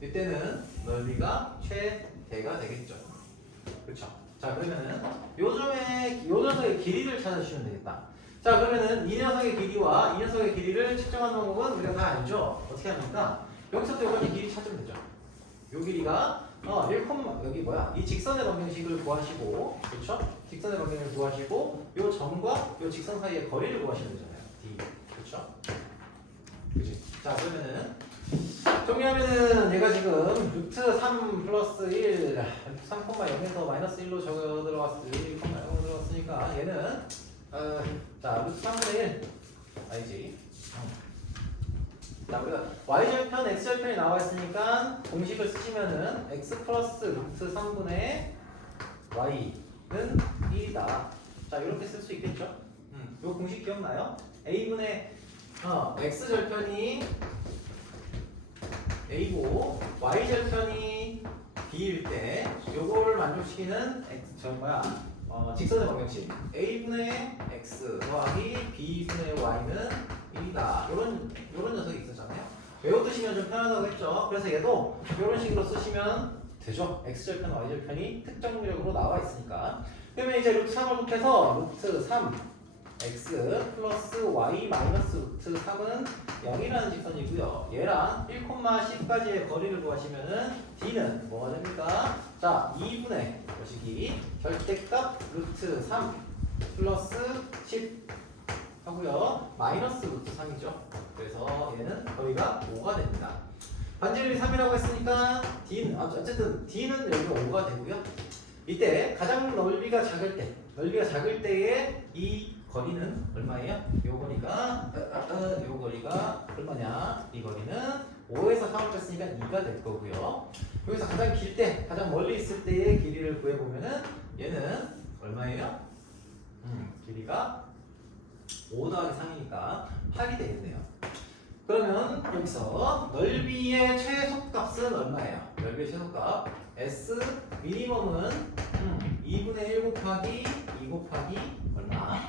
이때는 넓이가 최대가 되겠죠. 그렇죠? 자, 그러면은 요 녀석의 길이를 찾아주시면 되겠다. 자, 그러면은 이 녀석의 길이와 이 녀석의 길이를 측정하는 방법은 우리가 다 알죠? 어떻게 합니까? 여기서부터 여기까지 길이 찾으면 되죠. 요 길이가 1, 여기 뭐야? 이 직선의 방정식을 구하시고, 그렇죠? 직선의 방정식을 구하시고, 요 점과 요 직선 사이의 거리를 구하시면 되잖아요. D, 그렇죠? 그렇지? 자, 그러면은 정리하면은 얘가 지금 루트 3 플러스 1, 3,0에서 마이너스 1로 적어 들어갔을 1,0 들어갔으니까 얘는 자, 루트 3분의 1 아니지. 자, 우리가 y절편, x절편이 나와 있으니까 공식을 쓰시면은 x 플러스 루트 3분의 y는 1이다. 자, 이렇게 쓸 수 있겠죠? 요 공식 기억나요? a분의 x절편이 a고 y절편이 b일 때 요거를 만족시키는 직선의 방정식 a분의 x 더하기 b분의 y는 1이다. 요런 녀석이 있었잖아요. 외워두시면 좀 편하다고 했죠. 그래서 얘도 요런 식으로 쓰시면 되죠. x절편, y절편이 특정적으로 나와 있으니까. 그러면 이제 루트 3을 곱해서 루트 3 x 플러스 y 마이너스 루트 3은 0이라는 직선이고요. 얘랑 1,10까지의 거리를 구하시면은 d는 뭐가 됩니까? 자, 2분의 거시기 절대값 루트 3 플러스 10 하고요. 마이너스 루트 3이죠. 그래서 얘는 거리가 5가 됩니다. 반지름이 3이라고 했으니까 d는 어쨌든 d는 여기 5가 되고요. 이때 가장 넓이가 작을 때의 이 거리는 얼마예요? 요 거리가 얼마냐? 이 거리는 5에서 3을 뺐으니까 2가 될 거고요. 여기서 가장 길 때, 가장 멀리 있을 때의 길이를 구해보면은 얘는 얼마예요? 길이가 5 더하기 3이니까 8이 되겠네요. 그러면 여기서 넓이의 최소값은 얼마예요? 넓이의 최소값 S 미니멈은 2분의 1 곱하기 2 곱하기 얼마?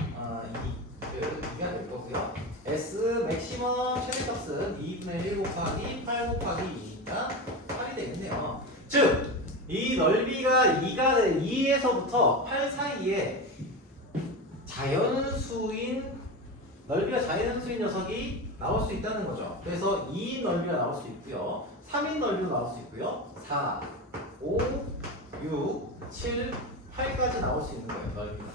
2가 될 거고요. S 맥시멈 최대값은 2분의 1 곱하기 8 곱하기 2니까 8이 되겠네요. 즉, 이 넓이가 2에서부터 8 사이에 넓이가 자연수인 녀석이 나올 수 있다는 거죠. 그래서 2인 넓이가 나올 수 있고요. 3인 넓이도 나올 수 있고요. 4, 5, 6, 7, 8까지 나올 수 있는 거예요. 넓이가.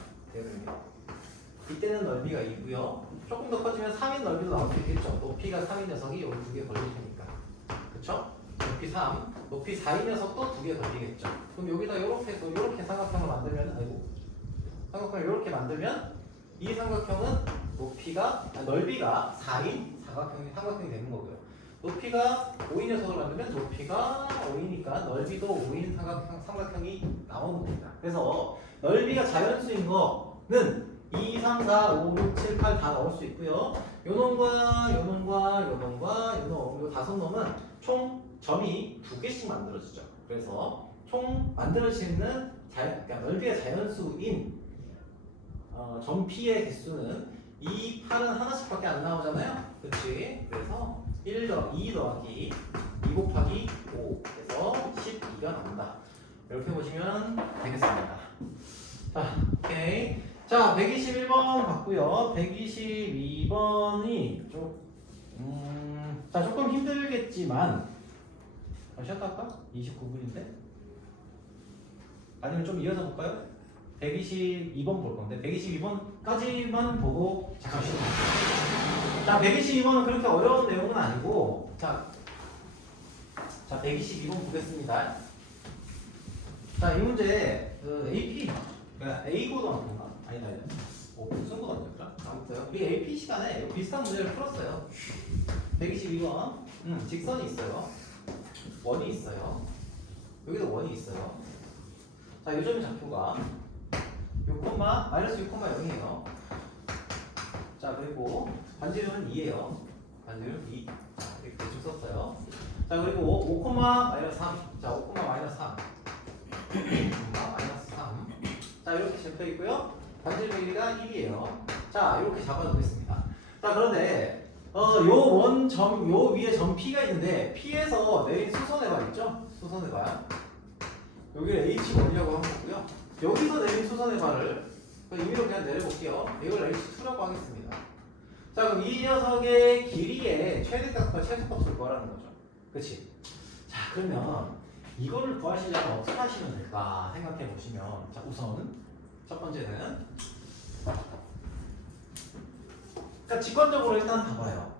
이때는 넓이가 2고요. 조금 더 커지면 3인 넓이도 나올 수 있겠죠. 높이가 3인 녀석이 여기 2개 걸릴 테니까. 그쵸? 높이 3, 높이 4인 녀석도 2개 걸리겠죠. 그럼 여기다 이렇게 또 이렇게 삼각형을 만들면, 아이고, 삼각형을 이렇게 만들면 이 삼각형은 넓이가 4인 삼각형이 되는 거고요. 높이가 5인 녀석을 만들면 높이가 5이니까 넓이도 5인 삼각형이 나오는 겁니다. 그래서 넓이가 자연수인 거는 2, 3, 4, 5, 6, 7, 8 다 넣을 수 있고요. 요 놈과 요 놈과 요 놈과 요 놈, 요 5놈은 총 점이 2개씩 만들어지죠. 그래서 총 만들어지는 그러니까 넓이가 자연수인 점 P의 개수는 이 8은 하나씩밖에 안 나오잖아요. 그치? 그래서 2 더하기 2 곱하기 5 해서 12가 나온다. 이렇게 보시면 되겠습니다. 자, 오케이. 자, 121번 봤고요. 122번이 자, 조금 힘들겠지만 쉬었다 할까? 29분인데? 아니면 좀 이어서 볼까요? 122번 볼 건데 122번까지만 보고 잠깐 쉬어요. 자, 122번은 그렇게 어려운 내용은 아니고 자 122번 보겠습니다. 자, 이 문제 AP 그러니까 A고등학교인가? 아니다. 무슨 고등학교였더라? 아무튼 우리 AP 시간에 비슷한 문제를 풀었어요. 122번 직선이 있어요. 원이 있어요. 여기도 원이 있어요. 자, 요점의 좌표가 6, 마이너스 6,0이에요. 자, 그리고 반지름은 2예요. 반지름 2. 자, 이렇게 대충 썼어요. 자, 그리고 5, 마이너스 3. 자, 5, 마이너스 3. 마이너스 3. 자, 이렇게 잡혀 있고요. 반지름 길이가 1이에요. 자, 이렇게 잡아놓겠습니다. 자, 그런데 요 위에 점 P가 있는데 P에서 내린 수선의 발 있죠? 수선의 발. 여기를 H1이라고 한 거고요. 여기서 내린 수선의 발을 임의로 그냥 내려볼게요. 이걸 H2라고 하겠습니다. 자, 그럼 이 녀석의 길이의 최대값과 최소값을 구하라는 거죠. 그치? 자, 그러면 이거를 구하시려면 어떻게 하시면 될까 생각해 보시면, 자, 우선 첫 번째는 그러니까 직관적으로 일단 봐봐요.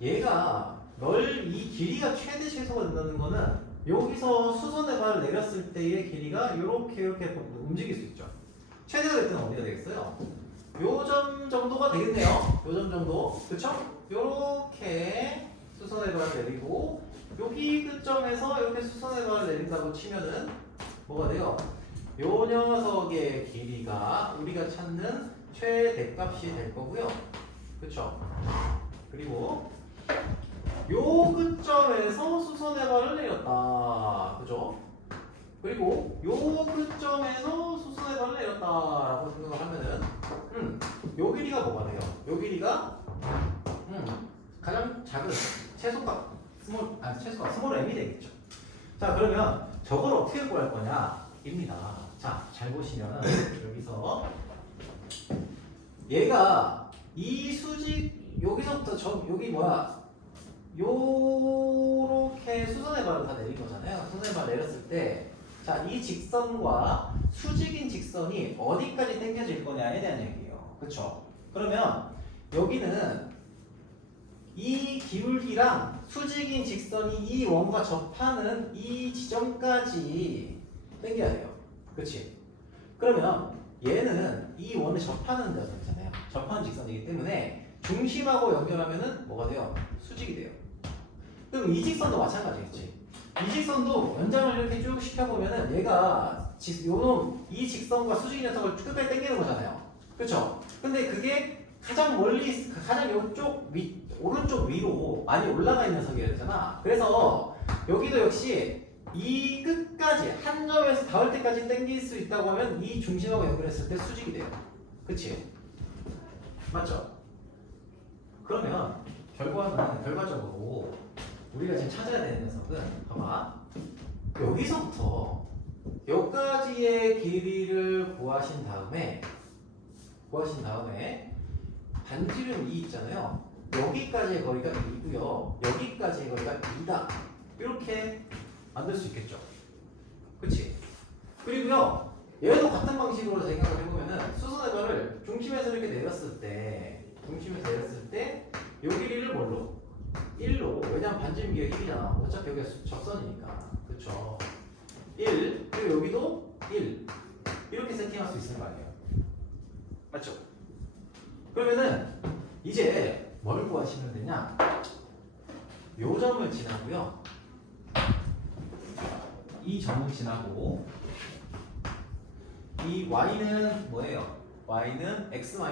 얘가 이 길이가 최대 최소가 된다는 거는 여기서 수선의 발을 내렸을 때의 길이가 이렇게 움직일 수 있죠. 최대가 될 때는 어디가 되겠어요? 요 점 정도가 되겠네요. 요 점 정도. 그쵸? 요렇게 수선의 발을 내리고 여기 끝점에서 이렇게 수선의 발을 내린다고 치면은 뭐가 돼요? 요 녀석의 길이가 우리가 찾는 최대값이 될 거고요. 그쵸? 그리고 요 끝점에서 수선의 발을 내렸다. 그죠? 그리고 요 끝점에서 수선의 발을 내렸다라고 생각을 하면은 요 길이가 뭐가 돼요? 요 길이가 가장 작은 최소값 스몰 m이 되겠죠. 자, 그러면 저걸 어떻게 구할 거냐 입니다. 자, 잘 보시면 여기서 얘가 이 수직 여기서부터 여기 요렇게 수선의 발을 다 내린 거잖아요. 수선의 발 내렸을 때, 자, 이 직선과 수직인 직선이 어디까지 당겨질 거냐에 대한 얘기예요. 그쵸? 그러면 여기는 이 기울기랑 수직인 직선이 이 원과 접하는 이 지점까지 당겨야 돼요. 그치? 그러면 얘는 이 원을 접하는 녀석이잖아요. 접하는 직선이기 때문에 중심하고 연결하면은 뭐가 돼요? 수직이 돼요. 그럼 이 직선도 마찬가지겠지. 이 직선도 연장을 이렇게 쭉 시켜보면은 얘가 이 직선과 수직 녀석을 끝까지 당기는 거잖아요. 그쵸? 근데 그게 가장 멀리, 가장 이쪽 오른쪽 위로 많이 올라가 있는 녀석이어야 되잖아. 그래서 여기도 역시 이 끝까지 한 점에서 닿을 때까지 당길 수 있다고 하면 이 중심하고 연결했을 때 수직이 돼요. 그치? 맞죠? 그러면 결과적으로 우리가 지금 찾아야 되는 녀석은 봐봐, 여기서부터 여기까지의 길이를 구하신 다음에 반지름 2 있잖아요. 여기까지의 거리가 2고요. 여기까지의 거리가 2다. 이렇게 만들 수 있겠죠. 그치? 그리고요, 얘도 같은 방식으로 생각을 해보면은 수선의 발을 중심에서 이렇게 내렸을 때 요 길이를 뭘로? 1로. 왜냐면 반지름기가 1이잖아. 어차피 여기가 접선이니까. 그쵸? 1. 그리고 여기도 1. 이렇게 세팅할 수 있는 거 아니에요? 맞죠? 그러면은 이제 뭘 구하시면 되냐? 요 점을 지나고요. 이 점을 지나고 이 y는 뭐예요? y는 x-1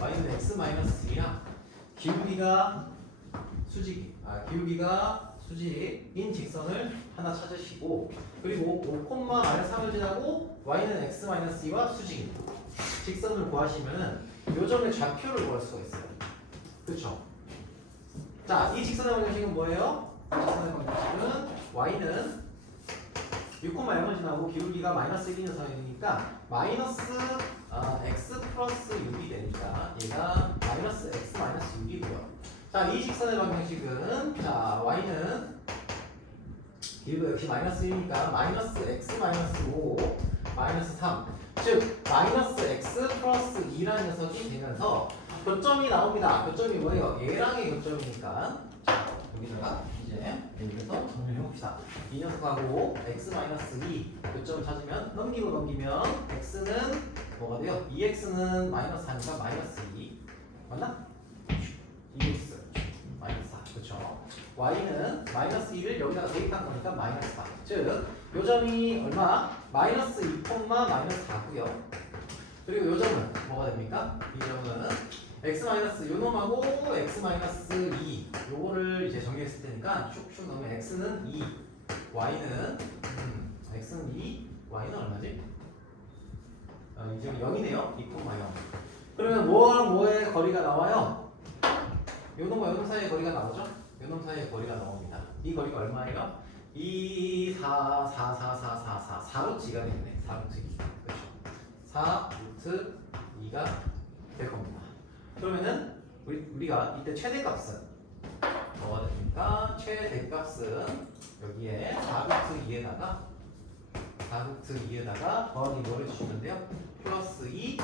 y는 x-1이랑 기울기가 수직인 직선을 하나 찾으시고 그리고 5,-3을 지나고 y는 x-2와 수직인 직선을 구하시면은 요 점의 좌표를 구할 수가 있어요. 그렇죠? 자, 이 직선의 방정식은 뭐예요? 직선의 방정식은 y는 6,0을 지나고 기울기가 마이너스 1인 사이니까 마이너스 x 플러스 6이 되니까 얘가 마이너스 x 마이너스 6이고요. 자, 이 직선의 방정식은 자 y는 기울기가 역시 마이너스 1이니까 마이너스 x 마이너스 5 마이너스 3 즉 마이너스 x 플러스 2라는 녀석이 되면서 교점이 나옵니다. 교점이 뭐예요? 얘랑의 교점이니까 자 여기다가 이제 여기서 정리해봅시다. 이 녀석하고 x-2 교점을 찾으면 넘기면 x는 뭐가 돼요? 2x는 마이너스 4니까 마이너스 2 맞나? 2x 마이너스 4 그렇죠? y는 마이너스 2를 여기다가 대입한 거니까 마이너스 4 즉 요점이 얼마? 마이너스 2, 마이너스 4고요. 그리고 요점은 뭐가 됩니까? 이 점은 x 마이너스 요놈하고 x 마이너스 2 요거를 이제 정리했을 테니까 슉슉 넣으면 x는 2 y는 x는 2 y는 얼마지? 이제 0이네요. 2,0 그러면 뭐랑 뭐의 거리가 나와요? 요놈과 요놈 사이의 거리가 나오죠? 요놈 사이의 거리가 나옵니다. 이 거리가 얼마예요? 2, 4, 4, 4, 4, 4, 4 4루트 2가 되겠네. 4루트 2 그렇죠? 4루트 2가 될 겁니다. 그러면은 우리가 이때 최대값은 뭐가 됩니까? 최대값은 여기에 4루트 2에다가 더하기 뭐를 주시면 돼요? 플러스 2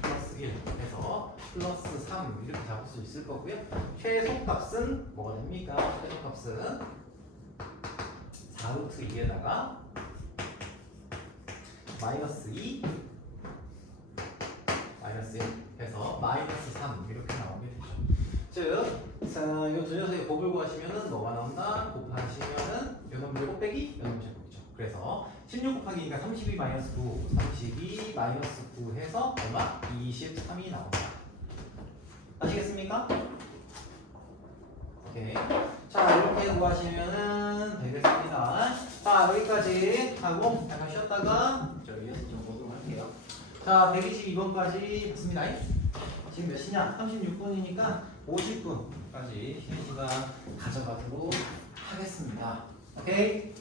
플러스 1 해서 플러스 3 이렇게 잡을 수 있을 거고요. 최소값은 뭐가 됩니까? 최소값은 4루트 2에다가 마이너스 2 마이너스 1 해서 마이너스 3 이렇게 나오게 되죠. 즉, 이 두 녀석의 곱을 구하시면은 뭐가 나온다? 곱하시면은 요놈 제곱 빼기 요놈 제곱이죠. 그래서 16 곱하기 2가 32 마이너스 9 32 마이너스 9 해서 얼마? 23이 나온다. 아시겠습니까? 오케이. 자, 이렇게 구하시면은 되겠습니다. 자, 여기까지 하고 잠깐 쉬었다가 저기 좀 보도록 할게요. 자, 122번까지 했습니다. 지금 몇 시냐? 36분이니까 50분까지 쉬는 시간 가져가도록 하겠습니다. 오케이?